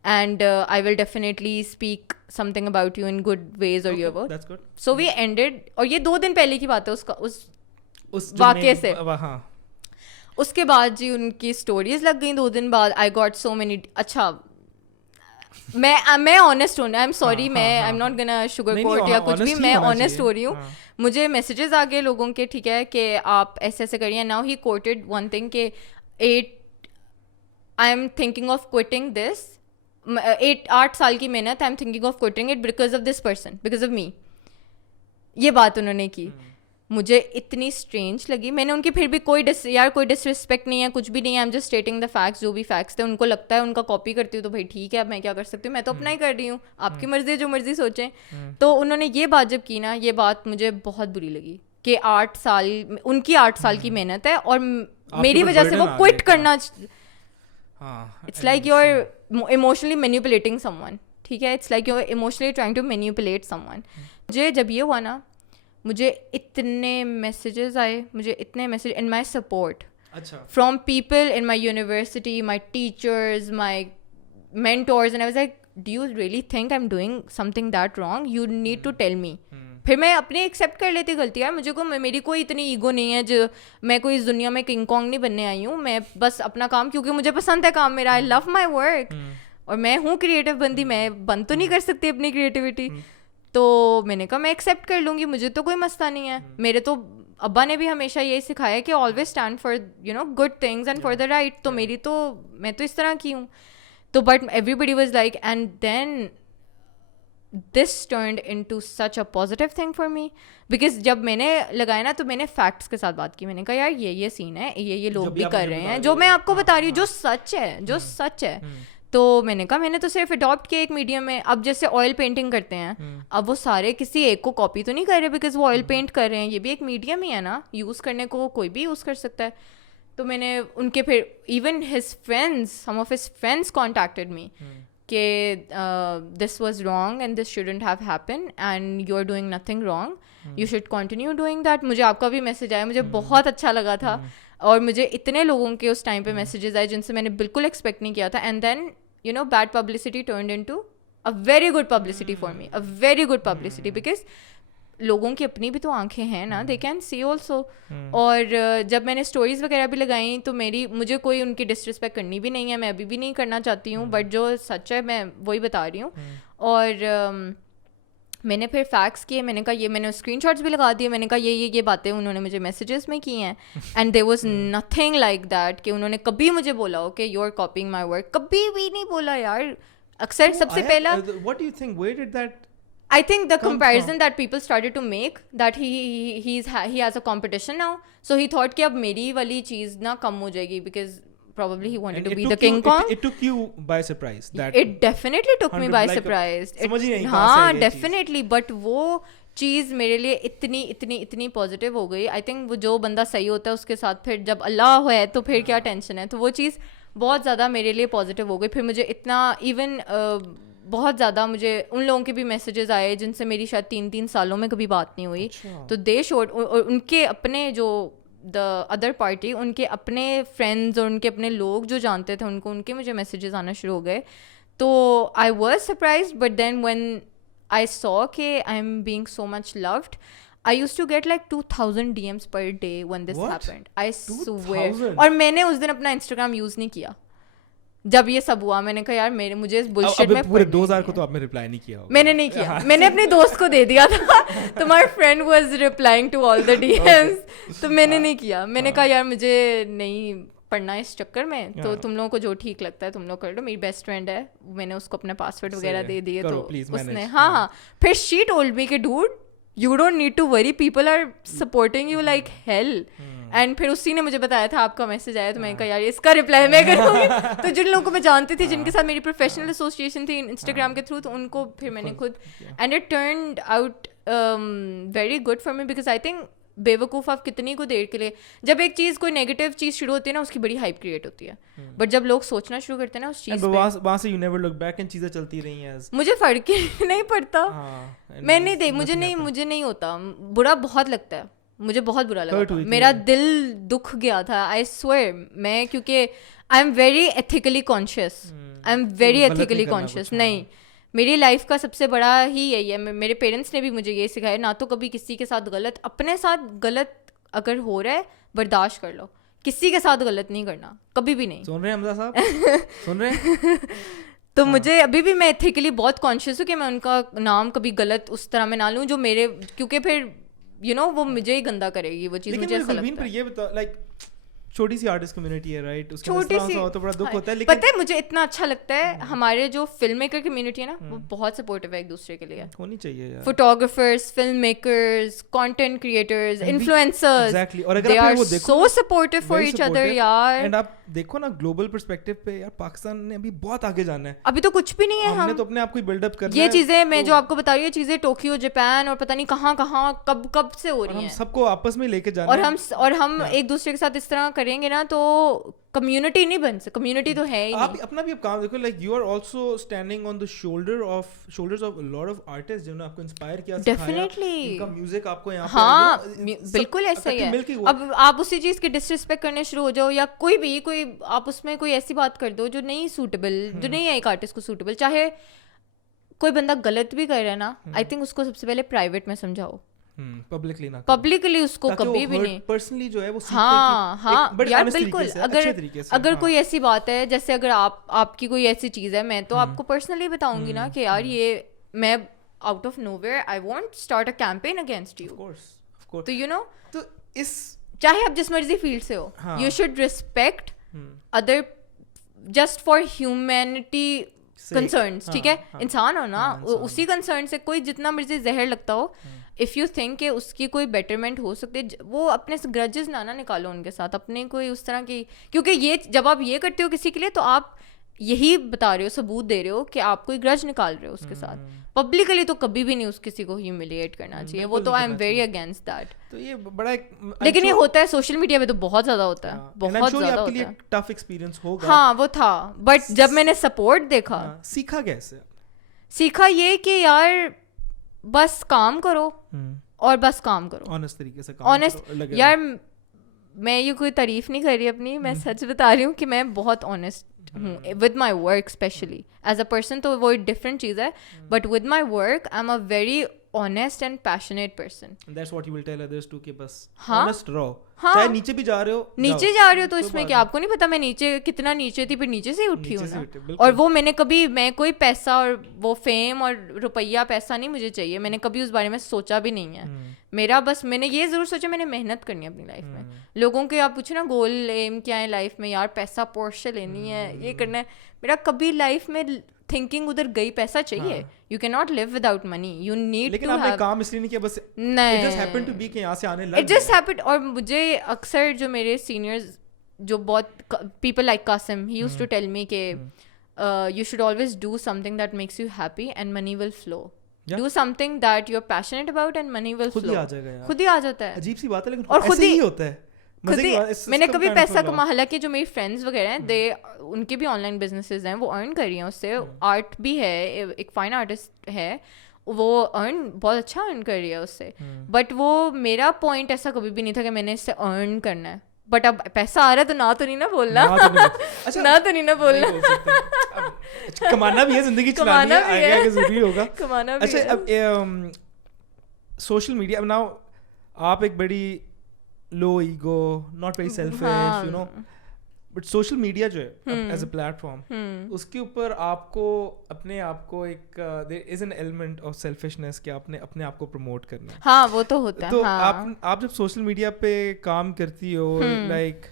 and I will definitely speak something about you in good ways or your work. That's good. So we ended, اور یہ 2 دن پہلے کی بات ہے اس واقعے سے. اس کے بعد جی ان کی اسٹوریز لگ گئیں 2 دن بعد. I got so many, اچھا میں آنیسٹ ہوں, آئی ایم سوری, میں آئی ایم ناٹ گنا شوگر کوٹ یا کچھ بھی, میں آنیسٹ ہو رہی ہوں. مجھے میسیجز آ گئے لوگوں کے, ٹھیک ہے, کہ آپ ایسے ایسے کریے. Now he quoted one thing کہ 8 ایم تھنکنگ آف کوئٹنگ دس, 8 سال کی محنت, I am thinking of quitting it because of this person, because of me. یہ بات انہوں نے کی. مجھے اتنی اسٹرینج لگی. میں نے ان کی پھر بھی کوئی ڈسرسپیکٹ نہیں ہے, کچھ بھی نہیں ہے, I am just stating the facts, جو بھی فیکٹس تھے. ان کو لگتا ہے ان کا کاپی کرتی ہوں تو بھائی ٹھیک ہے, اب میں کیا کر سکتی ہوں, میں تو اپنا ہی کر رہی ہوں, آپ کی مرضی ہے, جو مرضی سوچیں. تو انہوں نے یہ بات جب کی نا, یہ بات مجھے بہت بری لگی کہ 8 سال ان کی 8 سال کی محنت ہے اور میری وجہ سے وہ کوئٹ کرنا. It's like you are emotionally manipulating someone. ٹھیک ہے, it's like you are emotionally trying to manipulate someone. مجھے جب یہ ہوا نا, مجھے اتنے میسیجز آئے, مجھے اتنے message in my support from people in my university, my teachers, my mentors, and I was like, do you really think I am doing something that wrong, you need to tell me. پھر میں اپنی accept کر لیتی غلطی, یار مجھے میری کوئی اتنی ایگو نہیں ہے, جو میں کوئی اس دنیا میں کنگ کانگ نہیں بننے آئی ہوں. میں بس اپنا کام, کیونکہ مجھے پسند ہے کام میرا, آئی لو مائی ورک, اور میں ہوں کریٹو بندی, میں بند تو نہیں کر سکتی اپنی کریٹیوٹی. تو میں نے کہا میں ایکسیپٹ کر لوں گی, مجھے تو کوئی مسئلہ نہیں ہے. میرے تو ابا نے بھی ہمیشہ یہی سکھایا کہ always stand for good things and for the right. تو میری تو میں تو اس طرح کی ہوں. تو but everybody was like, and then this turned into such a positive thing for me, because جب میں نے لگایا نا تو میں نے فیکٹس کے ساتھ بات کی. میں نے کہا یار یہ سین ہے, یہ لوگ بھی کر رہے ہیں, جو میں آپ کو بتا رہی ہوں, جو سچ ہے. تو میں نے کہا میں نے تو صرف اڈاپٹ کیا ایک میڈیم میں. اب جیسے آئل پینٹنگ کرتے ہیں, اب وہ سارے کسی ایک کو کاپی تو نہیں کر رہے بیکاز وہ آئل پینٹ کر رہے ہیں, یہ بھی ایک میڈیم ہی ہے نا, یوز کرنے کو کوئی بھی یوز کر سکتا ہے. تو میں نے ان کے پھر even his friends, some of his friends contacted me کہ this was wrong and this shouldn't have happen and you are doing nothing wrong, you should continue doing that. مجھے آپ کا بھی میسیج آیا, مجھے بہت اچھا لگا تھا, اور مجھے اتنے لوگوں کے اس ٹائم پہ میسیجز آئے جن سے میں نے بالکل ایکسپیکٹ نہیں کیا تھا. And then bad publicity turned into a very good publicity for me, a very good publicity, because لوگوں کی اپنی بھی تو آنکھیں ہیں نا, they can see also. اور جب میں نے اسٹوریز وغیرہ بھی لگائیں تو مجھے کوئی ان کی ڈسرسپیکٹ کرنی بھی نہیں ہے, میں ابھی بھی نہیں کرنا چاہتی ہوں, بٹ جو سچ ہے میں وہی بتا رہی ہوں. اور میں نے پھر فیکس کیے, میں نے کہا یہ, میں نے اسکرین شاٹس بھی لگا دیے, میں نے کہا یہ باتیں انہوں نے مجھے میسیجز میں کی ہیں, and there was nothing like that کہ انہوں نے کبھی مجھے بولا ہو کہ یو آر کاپینگ مائی ورک, کبھی بھی نہیں بولا یار. اکثر سب سے پہلا what do you think, where did that I think the comparison that people started to make, that he has a competition now, so he thought کہ اب میری والی چیز نا کم ہو جائے گی, because probably he wanted to be the King Kong. It took you by surprise. It definitely took me by surprise. ہاں definitely, but وہ چیز میرے لیے اتنی پازیٹیو ہو گئی. آئی تھنک وہ جو بندہ صحیح ہوتا ہے اس کے ساتھ پھر جب اللہ ہے تو پھر کیا ٹینشن ہے. تو وہ چیز بہت زیادہ میرے لیے پازیٹیو ہو گئی. پھر مجھے اتنا ایون بہت زیادہ مجھے ان لوگوں کے بھی میسیجز آئے جن سے میری شاید 3 سالوں میں کبھی بات نہیں ہوئی. تو دے شوڈ, اور ان کے اپنے جو دا ادر پارٹی, ان کے اپنے فرینڈز اور ان کے اپنے لوگ جو جانتے تھے ان کے مجھے میسیجز آنا شروع ہو گئے. تو I was surprised, but then when I saw کہ I am being so much loved, I used to get like 2000 DMs per day when this happened. I swear. اور میں نے اس دن اپنا انسٹاگرام یوز نہیں کیا جب یہ سب ہوا. میں نے کہا یار مجھے اس بلشٹ میں پورے 2000 کو تو آپ نے رپلائی نہیں کیا ہوگا. میں نے نہیں کیا, میں نے اپنے دوست کو دے دیا تھا. تو my friend was replying to all the DMs. تو میں نے نہیں کیا. میں نے کہا یار مجھے نہیں پڑھنا اس چکر میں, تو تم لوگوں کو جو ٹھیک لگتا ہے تم لوگ کر لو. میری بیسٹ فرینڈ ہے, میں نے اس کو اپنا پاسورڈ وغیرہ دے دیے, تو اس نے ہاں پھر she told me کہ dude you don't need to worry, people are supporting you like hell. And پھر اسی نے مجھے بتایا تھا آپ کا میسج آیا, تو میں نے کہا یار اس کا رپلائی میں کروں گی. تو جن لوگوں کو میں جانتی تھی, جن کے ساتھ میری پروفیشنل ایسوسیشن تھی انسٹاگرام کے تھرو, تو ان کو پھر میں نے خود, and it turned out very good for me, because I think بیوقوف آپ کتنی کو دیر کے لیے, جب ایک چیز کوئی نیگیٹو چیز شروع ہوتی ہے نا اس کی بڑی ہائپ کریٹ ہوتی ہے, بٹ جب لوگ سوچنا شروع کرتے ہیں نا اس چیز پہ, وہاں سے you never look back and چیزیں چلتی رہی ہیں. مجھے فرق ہی نہیں پڑتا, میں نہیں مجھے نہیں ہوتا, برا بہت لگتا ہے, مجھے بہت برا لگا, میرا دل دکھ گیا تھا. آئی سویئر, میں کیونکہ آئی ایم ویری ایتھیکلی کانشیس, نہیں میری لائف کا سب سے بڑا ہی یہی ہے. میرے پیرنٹس نے بھی مجھے یہ سکھایا, نہ تو کبھی کسی کے ساتھ غلط, اپنے ساتھ غلط اگر ہو رہا ہے برداشت کر لو, کسی کے ساتھ غلط نہیں کرنا کبھی بھی نہیں. سن رہے ہیں حمزہ صاحب, سن رہے ہیں. تو مجھے ابھی بھی میں ایتھیکلی بہت کانشیس ہوں کہ میں ان کا نام کبھی غلط اس طرح میں نہ لوں جو میرے, کیونکہ پھر وہ مجھے ہی گندا کرے گی وہ چیز. مجھے ایسا لگتا ہے. یہ بتا, لائک چھوٹی سی آرٹسٹ کمیونٹی ہے رائٹ, اس چھوٹی سی تو بڑا دکھ ہوتا ہے. لیکن پتہ ہے مجھے اتنا اچھا لگتا ہے ہمارے جو فلم میکر کمیونٹی ہے نا وہ بہت سپورٹیو ہے ایک دوسرے کے لیے, ہونی چاہیے یار. Photographers, film makers, content creators, influencers, they are so supportive for each other یار. اینڈ آپ دیکھو نا گلوبل پرسپیکٹو پہ یار پاکستان نے ابھی بہت آگے جانا ہے, ابھی تو کچھ بھی نہیں ہے, ہم نے تو اپنے آپ کو بلڈ اپ کرنا ہے. یہ چیزیں میں جو آپ کو بتا رہی ہوں چیزیں ٹوکیو, جاپان اور پتہ نہیں کہاں کہاں کب سے ہو رہی ہیں, ہم سب کو آپس میں لے کے جانا ہے. اور ہم ایک دوسرے کے ساتھ اس طرح کریں گے نا تو کمیونٹی نہیں بن سکتی, کمیونٹی تو ہے ہی نہیں. آپ اپنا بھی کام دیکھو, like you are also standing on the shoulders of lot of artist جنہوں نے آپ کو انسپائر کیا, ڈیفینیٹلی ان کا میوزک آپ کو یہاں پہ. ہاں بالکل ایسا ہی ہے. اب آپ اسی چیز کی ڈسریسپیکٹ کرنے شروع ہو جاؤ, یا کوئی آپ اس میں کوئی ایسی بات کر دو جو نہیں سوٹیبل, جو نہیں ہے ایک آرٹسٹ کو سوٹیبل, چاہے کوئی بندہ غلط بھی کر رہا ہے نا, آئی تھنک اس کو سب سے پہلے پرائیویٹ میں سمجھاؤ, پبلکلی اس کو کبھی بھی نہیں. پرسنلی جو ہے وہ ہاں یار بالکل. اگر کوئی ایسی بات ہے, جیسے اگر آپ کی کوئی ایسی چیز ہے, میں تو آپ کو پرسنلی بتاؤں گی نا کہ یار یہ میں out of nowhere I want start a campaign against you, تو یو نو, تو اس چاہے آپ جس مرضی فیلڈ سے ہو, you should respect other just for humanity concerns. ٹھیک ہے, انسان ہو نا, اسی کنسرن سے کوئی جتنا مرضی زہر لگتا ہو, اف یو تھنک کہ اس کی کوئی بیٹرمنٹ ہو سکتی ہے, وہ اپنے گرجز نہ نکالو ان کے ساتھ, اپنے کوئی اس طرح کی, کیونکہ یہ جب آپ یہ کرتے ہو کسی کے لیے تو آپ یہی بتا رہے ہو, ثبوت دے رہے ہو کہ آپ کوئی گرج نکال رہے ہو اس کے ساتھ. پبلکلی تو کبھی بھی نہیں اس کسی کو ہیوملیٹ کرنا چاہیے, وہ تو آئی ایم ویری اگینسٹ دیٹ. تو یہ بڑا, لیکن یہ ہوتا ہے سوشل میڈیا پہ تو بہت زیادہ ہوتا ہے, بہت زیادہ ہوتا ہے. ٹف ایکسپیرینس ہوگا. ہاں وہ تھا, بٹ جب میں نے سپورٹ دیکھا, سیکھا کیسے, سیکھا یہ کہ یار بس کام کرو, اور بس کام کرو آنیسٹ طریقے سے. آنیسٹ یار, میں یہ کوئی تعریف نہیں کر رہی اپنی, میں سچ بتا رہی ہوں کہ میں بہت آنیسٹ ہوں with my work, especially as a person تو وہ ڈفرنٹ چیز ہے, but with my work I am a very honest and passionate person. That's what you will tell others too کہ بس honest رہو, چاہے نیچے بھی جا رہے ہو تو اس میں کیا, آپ کو نہیں پتا میں نیچے کتنا نیچے تھی, پھر نیچے سے ہی اٹھی ہوں نا. اور وہ میں نے کبھی, میں کوئی پیسہ اور وہ فیم اور روپیہ پیسہ نہیں مجھے چاہیے, میں نے کبھی اس بارے میں سوچا بھی نہیں ہے. میرا بس, میں نے یہ ضرور سوچا میں نے محنت کرنی ہے اپنی لائف میں. لوگوں کے آپ پوچھو نا گول ایم کیا ہے لائف میں, یار پیسہ پورشے لینی ہے, یہ کرنا ہے, میرا کبھی لائف میں تھنکنگ ادھر گئی, پیسہ چاہیے, you can not live without money, you need to have. کام اس لیے نہیں کیا, بس نہیں, it just happen to be کہ یہاں سے آنے لگا, اٹ جسٹ ہیپن. اور مجھے اکثر جو میرے سینئرز جو بہت people like Qasim, he used to tell me کہ you should always do something that makes you happy and money will flow. Do something that you are passionate about and money will flow. خود ہی آ جاتا ہے. عجیب سی بات ہے, لیکن اور خود ہی ہوتا ہے. میں نے کبھی پیسہ کما, حالانکہ جو میری فرینڈس وغیرہ ہیں ان کے بھی آن لائن بزنسز ہیں, وہ ارن کر رہی ہیں اس سے. آرٹ بھی ہے, ایک فائن آرٹسٹ ہے, وہ ارن بہت اچھا ارن کر رہی ہے اس سے. بٹ وہ میرا پوائنٹ ایسا کبھی بھی نہیں تھا کہ میں نے اس سے ارن کرنا ہے. بٹ اب پیسہ آ رہا ہے تو نہ تو نہیں نا بولنا, نہ تو نہیں نا بولنا. کمانا بھی ہے, زندگی چلانی ہے, آگے ضروری ہوگا کمانا بھی ہے. اچھا اب سوشل میڈیا, اب ناؤ آپ ایک بڑی low ego, not very selfish, you know, but social media جو ہے as a platform, اس کے اوپر آپ کو اپنے آپ کو ایک there is an element of selfishness کہ آپ نے اپنے آپ کو پروموٹ کرنا ہے. ہاں وہ تو ہوتا ہے. تو آپ جب سوشل میڈیا پہ کام کرتی ہو, like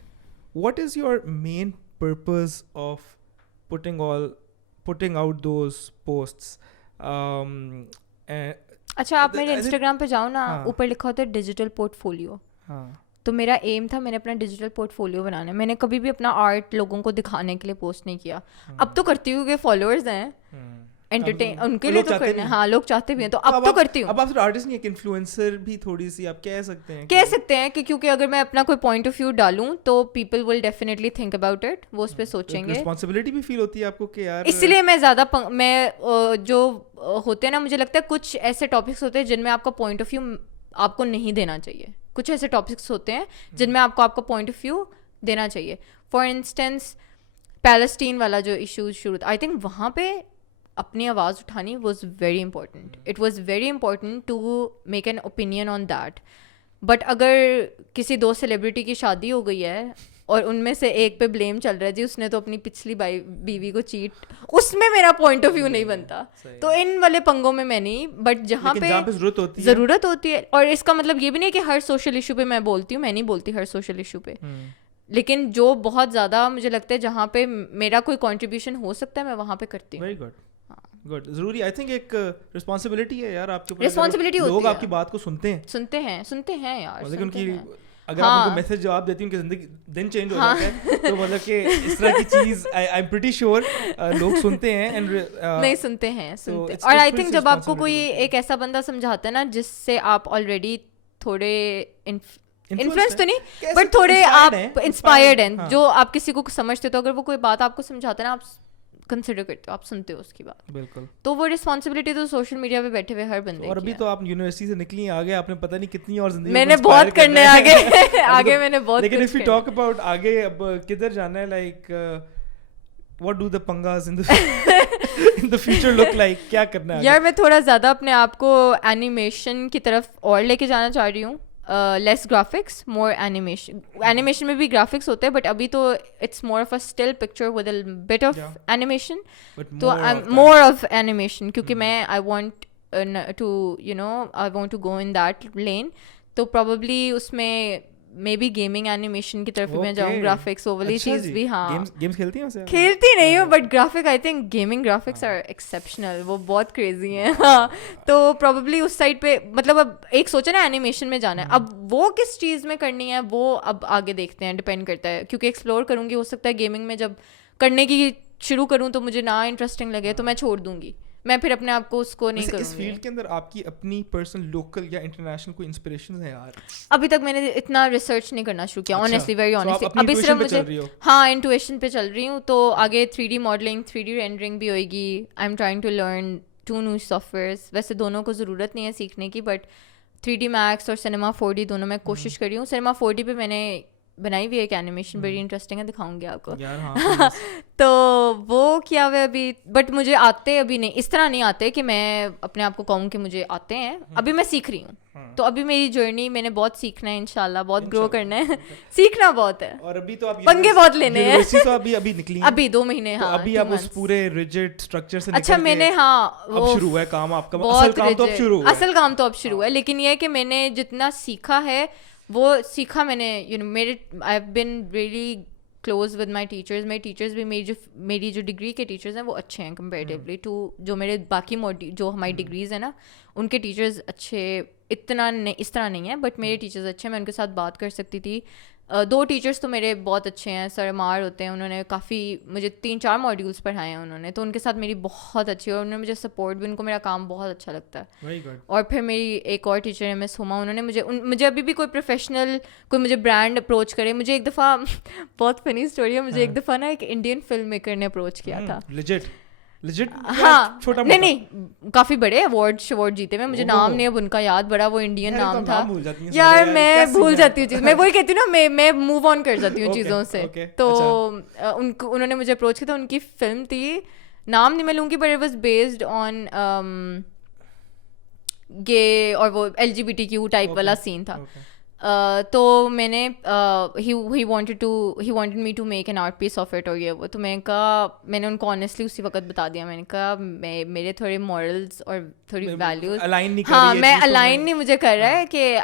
what is your main purpose of putting out those posts? اچھا آپ میرے انسٹاگرام پہ جاؤ نا, اوپر لکھا ہوتا ہے ڈیجیٹل پورٹ فولیو. تو میرا ایم تھا, میں نے اپنا ڈیجیٹل پورٹ فولیو بنانا ہے. میں نے کبھی بھی اپنا آرٹ لوگوں کو دکھانے کے لیے پوسٹ نہیں کیا. اب تو کرتی ہوں کہ فالوورز ہیں, انٹرٹین ان کے لیے تو کرنا ہے. ہاں لوگ چاہتے بھی ہیں, تو اب تو کرتی ہوں. اب آپ آرٹسٹ نہیں, ایک انفلوئنسر بھی تھوڑی سی آپ کہہ سکتے ہیں کہ کیونکہ اگر میں اپنا کوئی پوائنٹ آف ویو ڈالوں تو people will definitely think about it, وہ اس پہ سوچیں گے. رسپانسبلٹی بھی فیل ہوتی ہے آپ کو کہ یار, اس لیے میں زیادہ میں جو ہوتے ہیں نا, مجھے لگتا ہے کچھ ایسے ٹاپکس ہوتے ہیں جن میں آپ کا پوائنٹ آف ویو آپ کو نہیں دینا چاہیے. کچھ ایسے ٹاپکس ہوتے ہیں جن میں آپ کا پوائنٹ آف ویو دینا چاہیے. فار انسٹنس پیلسٹین والا جو ایشو شروع تھا, آئی تھنک وہاں پہ اپنی آواز اٹھانی was very important. It was very important to make an opinion on that. But اگر کسی 2 سیلیبریٹی کی شادی ہو گئی ہے اور ان میں سے ایک پہ بلیم چل رہا ہے, جی اس نے تو اپنی پچھلی بیوی کو چیٹ, اس میں میرا پوائنٹ آف ویو نہیں بنتا. تو ان والے پنگوں میں میں نہیں, بٹ جہاں پہ ضرورت ہوتی ہے. اور اس کا مطلب یہ بھی نہیں کہ ہر سوشل ایشو پہ میں بولتی ہوں, میں نہیں بولتی ہر سوشل ایشو پہ. لیکن جو بہت زیادہ مجھے لگتا ہے جہاں پہ میرا کوئی کنٹریبیوشن ہو سکتا ہے میں وہاں پہ کرتی ہوں. ویری گڈ ضروری آئی تھنک ایک رسپانسبلٹی ہے یار آپ کے اوپر. رسپانسبلٹی ہوتی ہے, لوگ آپ کی بات کو سنتے ہیں یار, لیکن کی اگر آپ ان کو میسج جواب دیتی ہوں کہ زندگی دن چینج ہو جاتا ہے تو مطلب کہ اس طرح کی چیز آئی ایم پریٹی شیور لوگ سنتے ہیں اینڈ نہیں سنتے ہیں. اور آئی تھنک جب آپ کو کوئی ایک ایسا بندہ سمجھاتا ہے نا جس سے آپ آلریڈی تھوڑے انفلوئنس تو نہیں بٹ تھوڑے آپ انسپائرڈ ہیں, جو آپ کسی کو سمجھتے تو اگر وہ کوئی بات آپ کو سمجھاتا ہے نا آپ کنسیڈر کرتے ہو, آپ سنتے ہو اس کی بات. بالکل. تو وہ رسپانسبلٹی تو سوشل میڈیا پہ بیٹھے ہوئے ہر بندے. اور ابھی تو آپ یونیورسٹی سے نکلی آگے, آپ نے پتہ نہیں کتنی اور زندگی میں نے بہت کرنے آگے میں نے بہت. لیکن اف یو ٹاک اباؤٹ آگے اب کدھر جانا ہے, like what do the pangas in the future look like, کیا کرنا ہے یار. میں تھوڑا زیادہ اپنے آپ کو اینیمیشن کی طرف اور لے کے جانا چاہ رہی ہوں. Less graphics more animation. Animation میں بھی گرافکس ہوتے ہیں بٹ ابھی تو it's more of a still picture with a bit of animation. تو مور آف اینیمیشن کیونکہ میں I want to you know I want to go in that lane. تو پرابیبلی اس میں مے بی گیمنگ اینیمیشن کی طرف میں جاؤں, graphics وہ والی چیز بھی. ہاں گیمز کھیلتی ہیں کھیلتی نہیں ہوں but graphic I think gaming graphics are exceptional, وہ بہت کریزی ہیں. ہاں تو پروبیبلی اس سائڈ پہ مطلب اب ایک سوچا نا اینیمیشن میں جانا ہے, اب وہ کس چیز میں کرنی ہے وہ اب آگے دیکھتے ہیں, ڈپینڈ کرتا ہے کیونکہ ایکسپلور کروں گی. ہو سکتا ہے گیمنگ میں جب کرنے کی شروع کروں تو مجھے نہ انٹرسٹنگ لگے تو میں چھوڑ دوں گی, میں پھر اپنے آپ کو اس کو نہیں کروں گی. اس فیلڈ کے اندر آپ کی اپنی پرسنل لوکل یا انٹرنیشنل کوئی انسپریشنز ہیں یار؟ ابھی تک میں نے اتنا ریسرچ نہیں کرنا شروع کیا آنیسٹلی, ویری آنیسٹلی. ابھی صرف مجھے ہاں انٹویشن پہ چل رہی ہوں. تو آگے 3D ماڈلنگ 3D رینڈرنگ بھی ہوئے گی. I am trying to learn 2 new software. ویسے دونوں کو ضرورت نہیں ہے سیکھنے کی بٹ 3D Max اور Cinema 4D دونوں میں کوشش کر رہی ہوں. Cinema 4D پہ میں نے بنائی ہوئی ایک اینیمیشن بڑی انٹرسٹنگ ہے, دکھاؤں گی آپ کو. تو وہ کیا ہوا ابھی بٹ مجھے آتے ابھی نہیں, اس طرح نہیں آتے کہ میں اپنے آپ کو کہوں کہ مجھے آتے ہیں. ابھی میں سیکھ رہی ہوں. تو ابھی میری جرنی میں نے بہت سیکھنا ہے انشاءاللہ, بہت گرو کرنا ہے, سیکھنا بہت ہے. اور ابھی تو آپ پنگے بہت لینے ہیں. تو ابھی نکلی ہیں ابھی 2 مہینے. ہاں ابھی آپ اس پورے ریجڈ سٹرکچر سے اچھا میں نے ہااب شروع ہوا ہے کام آپ کا, اصل کام تو اب شروع ہوا ہے. اصل کام تو اب شروع ہے. لیکن یہ ہے کہ میں نے جتنا سیکھا ہے وہ سیکھا میں نے, یو نو میرے I have been really close with my teachers. میرے ٹیچرز بھی میری جو ڈگری کے ٹیچرز ہیں وہ اچھے ہیں کمپیریٹیولی ٹو جو میرے باقی جو ہماری ڈگریز ہیں نا ان کے ٹیچرز اچھے اتنا نہیں اس طرح نہیں ہیں بٹ میرے ٹیچرز اچھے ہیں. میں ان کے ساتھ بات کر سکتی تھی. 2 ٹیچرز تو میرے بہت اچھے ہیں, سر مار ہوتے ہیں, انہوں نے کافی مجھے 3-4 ماڈیولس پڑھائے ہیں انہوں نے. تو ان کے ساتھ میری بہت اچھی اور انہوں نے مجھے سپورٹ بھی, ان کو میرا کام بہت اچھا لگتا ہے. اور پھر میری ایک اور ٹیچر ہے مس ہما, انہوں نے مجھے ابھی بھی کوئی پروفیشنل کوئی مجھے برانڈ اپروچ کرے. مجھے ایک دفعہ بہت فنی اسٹوری ہے, مجھے ایک دفعہ نا ایک انڈین فلم میکر نے اپروچ کیا تھا. ہاں نہیں کافی بڑے ایوارڈ جیتے ہوئے, مجھے نام نہیں اب ان کا یاد, بڑا وہ انڈین نام تھا یار, میں بھول جاتی ہوں چیز, میں وہی کہتی ہوں نا میں موو آن کر جاتی ہوں چیزوں سے. تو انہوں نے مجھے اپروچ کیا تھا, ان کی فلم تھی, نام نہیں میں لوں گی but it was based on گے اور وہ LGBTQ ٹائپ والا سین تھا. تو میں نے he wanted me to make an art piece of it اور یہ وہ. تو میں نے کہا, میں نے ان کو آنیسٹلی اسی وقت بتا دیا, میں نے کہا میرے تھوڑے مورلس اور تھوڑی ویلیوز ہاں میں الائن نہیں مجھے کر رہا ہے کہ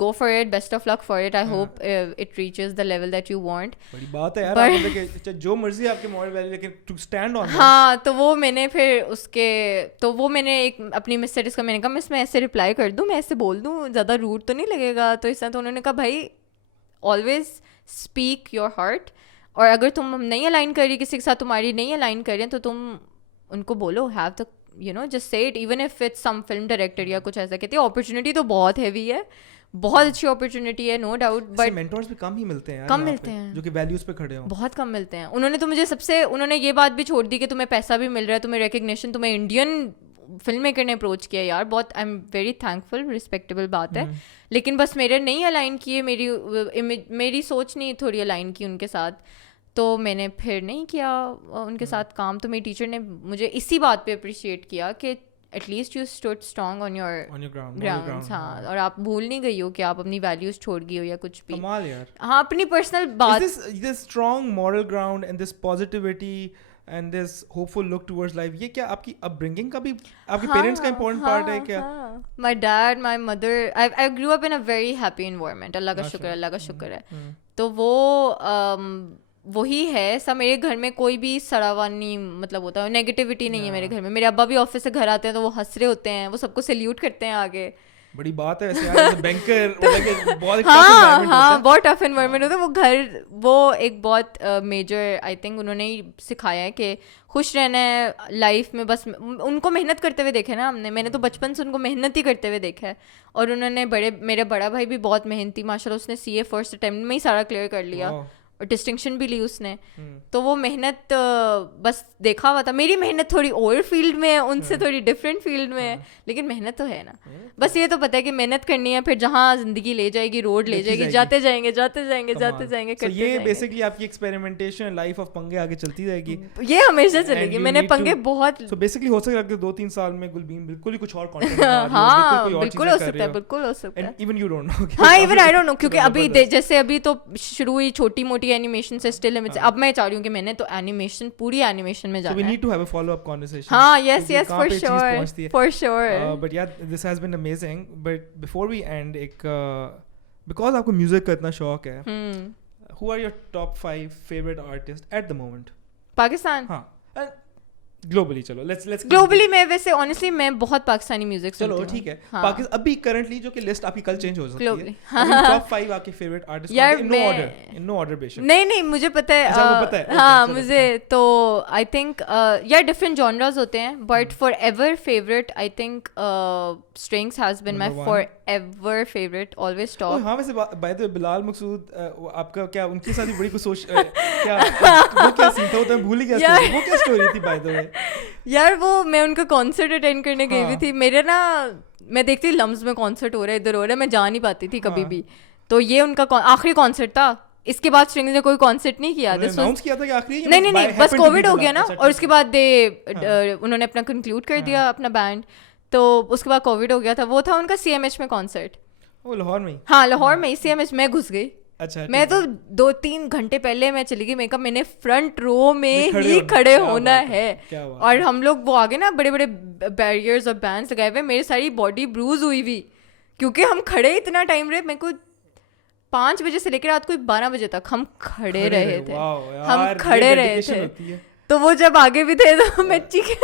go for it, best of luck for it, I hope it reaches the level that you want. بڑی بات ہے یار, جو مرضی آپ کے مورل ویلیو لیکن ٹو اسٹینڈ آن. ہاں تو وہ میں نے پھر اس کے تو وہ میں نے ایک اپنی مس سے ڈسکس, میں نے کہا مس میں ایسے رپلائی کر دوں, میں ایسے بول دوں, زیادہ روڈ تو نہیں لگے گا. تو اس طرح تو انہوں نے کہا بھائی آلویز اسپیک یور ہارٹ, اور اگر تم نہیں الائن کر رہی کسی کے ساتھ, تمہاری نہیں الائن کر رہی ہیں تو تم ان کو بولو, have the you know just say it, even if it's some film director یا کچھ ایسا. کہتی ہے اپرچونیٹی تو بہت ہیوی ہے, بہت اچھی اپرچونیٹی ہے نو ڈاؤٹ, بٹ مینٹورز بھی کم ہی ملتے ہیں, کم ملتے ہیں جو کہ ویلیوز پہ کھڑے ہوں, بہت کم ملتے ہیں. انہوں نے تو مجھے انہوں نے یہ بات بھی چھوڑ دی کہ تمہیں پیسہ بھی مل رہا ہے, تمہیں ریکگنیشن, تمہیں انڈین فلم میکر نے اپروچ کیا. یار بہت I am very thankful, respectable بات ہے. لیکن بس میرے نہیں الائن کیے, میری سوچ نہیں تھوڑی الائن کی ان کے ساتھ, تو میں نے پھر نہیں کیا ان کے ساتھ کام. تو میری ٹیچر نے مجھے اسی بات پہ اپریشیٹ کیا کہ at least you stood strong on your grounds. ہاں, اور آپ بھول نہیں گئی ہو کہ آپ اپنی ویلیوز چھوڑ گئی ہو یا کچھ بھی. کمال یار. ہاں, اپنی پرسنل بات. this strong moral ground and this positivity and this hopeful look towards life, یہ کیا آپ کی اپ برنگنگ کا بھی آپ کے پیرنٹس کا امپورٹنٹ پارٹ ہے کیا؟ My dad, my mother, I grew up in a very happy environment. اللہ کا شکر, اللہ کا شکر ہے. تو وہ وہی ہے سب. میرے گھر میں کوئی بھی سڑا ہوا نہیں مطلب ہوتا ہے, نیگیٹیوٹی نہیں ہے میرے گھر میں. میرے ابا بھی آفس سے گھر آتے ہیں تو وہ ہنس رہے ہوتے ہیں, وہ سب کو سیلیوٹ کرتے ہیں آگے. بڑی بات ہے ویسے بینکر, ہاں بہت ٹف انوائرمنٹ ہوتا ہے وہ گھر. وہ ایک بہت میجر آئی تھنک انہوں نے سکھایا ہے کہ خوش رہنا ہے لائف میں. بس ان کو محنت کرتے ہوئے دیکھا نا ہم نے, میں نے تو بچپن سے ان کو محنت ہی کرتے ہوئے دیکھا ہے. اور انہوں نے میرا بڑا بھائی بھی بہت محنتی ماشاء اللہ, اس نے CA فرسٹ اٹیمپٹ میں ہی سارا کلیئر کر لیا اور ڈسٹنکشن بھی لی اس نے. تو وہ محنت بس دیکھا ہوا تھا. میری محنت تھوڑی اور فیلڈ میں ہے, ان سے تھوڑی ڈفرینٹ فیلڈ میں ہے, لیکن محنت تو ہے نا. بس یہ تو پتہ ہے کہ محنت کرنی ہے, پھر جہاں زندگی لے جائے گی, روڈ لے جائے گی, جاتے جائیں گے جاتے جائیں گے جاتے جائیں گے. یہ بیسکلی آپ کی ایکسپیریمنٹیشن لائف آف پنگے آگے چلتی رہے گی, یہ ہمیشہ چلے گی. میں نے پنگے بہت. سو بیسکلی ہو سکتا ہے کہ 2-3 سال میں گلبین بالکل ہی کچھ اور کنٹینٹ. ہاں بالکل ہو سکتا ہے, بالکل ہو سکتا ہے. Even you don't know. ہاں ایون آئی ڈونٹ نو, کیونکہ ابھی جیسے ابھی تو شروع ہوئی چھوٹی موٹی اینیمیشن سے اسٹل لمٹس. اب میں چاہ رہی ہوں کہ میں نے تو اینیمیشن پوری اینیمیشن میں جانا ہے. So we need to have a follow up conversation. ہاں yes for sure for sure. But yeah, this has been amazing. But before we end, because آپ کو میوزک کا اتنا شوق ہے, who are your top 5 favorite artists at the moment? Pakistan. ہاں globally. چلو let's globally میں ویسے آنیسٹلی میں بہت پاکستانی میوزک سنتی ہوں. چلو ٹھیک ہے. پاکستان ابھی کرنٹلی جو کہ لسٹ آپ کی کل چینج ہو سکتی ہے, ٹاپ 5 آپ کے فیوریٹ آرٹسٹ ان نو آرڈر بیشک. نہیں مجھے پتہ ہے. ہاں مجھے تو آئی تھنک یار ڈفرینٹ جانرز ہوتے ہیں, but for ever favourite I think strings has been my for ever favourite, always top. ہاں ویسے بائی دا وے بلال مقصود آپ کا کیا ان کے ساتھ بڑی کچھ سوچ کیا وہ کیا سین تھا, وہ بھول ہی گیا وہ کیا اسٹوری تھی بائی دا وے یار. وہ میں ان کا کانسرٹ اٹینڈ کرنے گئی ہوئی تھی. میرے نا میں دیکھتی لمز میں کانسرٹ ہو رہا ہے, ادھر ہو رہا ہے, میں جا نہیں پاتی تھی کبھی بھی. تو یہ ان کا آخری کانسرٹ تھا. اس کے بعد اسٹرنگز نے کوئی کانسرٹ نہیں کیا. نہیں بس کووڈ ہو گیا نا, اور اس کے بعد انہوں نے اپنا کنکلوڈ کر دیا اپنا بینڈ. تو اس کے بعد کووڈ ہو گیا تھا. وہ تھا ان کا CMH میں کانسرٹ. لاہور میں. ہاں لاہور میں CMH میں گھس گئی. میں تو 2-3 گھنٹے پہلے میں چلی گئی. میں نے فرنٹ رو میں ہی کھڑے ہونا ہے. اور ہم لوگ وہ آگے نا بڑے بڑے بیریئرز اور بینڈس لگائے ہوئے, میری ساری باڈی بروز ہوئی ہوئی کیونکہ ہم کھڑے اتنا ٹائم رہے. میرے کو 5 بجے سے لے کر رات کو 12 بجے تک ہم کھڑے رہے تھے. ہم کھڑے رہے تھے. تو وہ جب آگے بھی تھے تو میں چیخے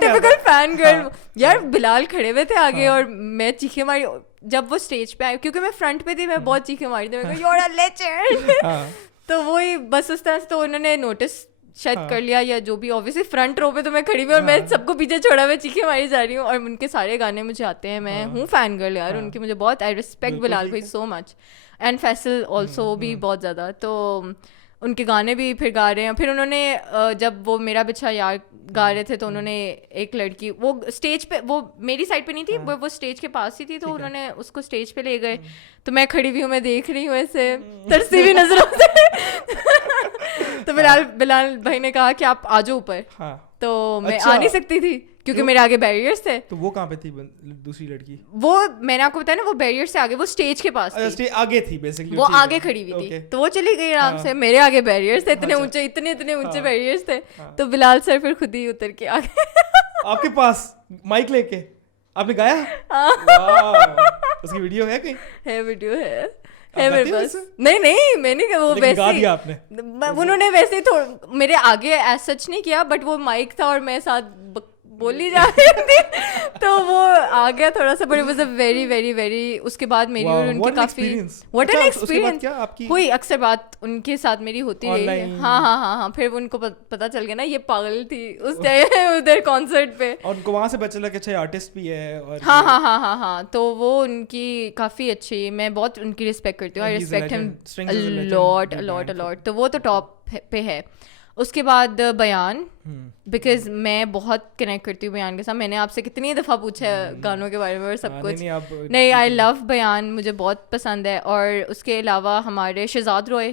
ٹپیکل فین گرل. یار بلال کھڑے ہوئے تھے آگے اور میں چیخے ماری. جب وہ اسٹیج پہ آئی, کیونکہ میں فرنٹ پہ تھی, میں بہت چیخے ماری تھی, یو آر اے لیجنڈ. تو وہی بس اس طرح سے تو انہوں نے نوٹس شاید کر لیا یا جو بھی. اوبیسلی فرنٹ رو پہ تو میں کھڑی ہوئی اور میں سب کو پیچھے چھوڑا ہوئے چیخے ماری جا رہی ہوں. اور ان کے سارے گانے مجھے آتے ہیں, میں ہوں فین گرل یار ان کی. مجھے بہت آئی ریسپیکٹ بلال بھائی سو مچ, اینڈ فیصل آلسو بھی بہت زیادہ. تو ان کے گانے بھی پھر گا رہے ہیں. پھر انہوں نے جب وہ میرا بچھا یار گا رہے تھے تو انہوں نے ایک لڑکی, وہ اسٹیج پہ, وہ میری سائڈ پہ نہیں تھی, وہ اسٹیج کے پاس ہی تھی, تو انہوں نے اس کو اسٹیج پہ لے گئے. تو میں کھڑی ہوئی ہوں, میں دیکھ رہی ہوں ایسے ترسی ہوئی نظروں سے. تو بلال بھائی نے کہا کہ آپ آ جاؤ اوپر. تو میں آ نہیں سکتی تھی کیونکہ میرے آگے بیریئرس تھے. تو وہ کہاں پہ تھی دوسری لڑکی؟ وہ میں نے آپ کو بتایا نا, وہ بیریئر سے آگے, وہ اسٹیج کے پاس آگے تھی بیسیکلی, وہ آگے کھڑی ہوئی تھی. تو وہ چلی گئی آرام سے. میرے آگے بیریئرس تھے اتنے اونچے, اتنے اونچے بیریئرس تھے. تو بلال سر پھر خود ہی اتر کے آ گئے آپ کے پاس مائک لے کے. آپ نے گایا؟ اس کی ویڈیو ہے کہیں؟ ہے ویڈیو ہے میرے پاس. نہیں میں نہیں, وہ ویسے انہوں نے ویسے تو میرے آگے ایز سچ نہیں کیا, بٹ وہ مائک تھا اور میں ساتھ بولی جا رہی تھی تو وہ آ گیا تھوڑا سا. But was a very very very, اس کے بعد میری اور ان کی کافی واٹ این ایکسپیرینس ہوئی. اکثر بات ان کے ساتھ میری ہوتی رہی. ہاں پھر ان کو پتا چل گیا نا یہ پاگل تھی اس ادھر کانسرٹ پہ, اور ان کو وہاں سے پتا چلا کہ اچھا آرٹسٹ بھی ہے. ہاں تو وہ ان کی کافی اچھی, میں بہت ان کی رسپیکٹ کرتی ہوں. آئی ریسپیکٹ ہم لاٹ. تو وہ تو ٹاپ پہ ہے. اس کے بعد بیان, بیکاز میں بہت کنیکٹ کرتی ہوں بیان کے ساتھ. میں نے آپ سے کتنی دفعہ پوچھا ہے گانوں کے بارے میں اور سب کچھ. نہیں آئی لو بیان, مجھے بہت پسند ہے. اور اس کے علاوہ ہمارے شہزاد روئے,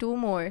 2 more.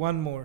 one more,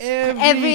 every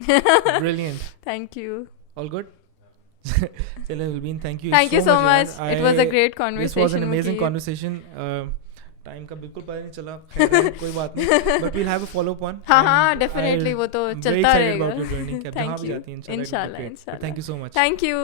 Brilliant. Thank you. All good? Thank you so much. It was a great conversation. This was an amazing conversation. Time کا بالکل پتہ نہیں چلا, کوئی بات نہیں, but we'll have a follow up on. ہاں definitely, وہ تو چلتا رہے گا. تھینک یو, انشاء اللہ. Thank you so much. Thank you.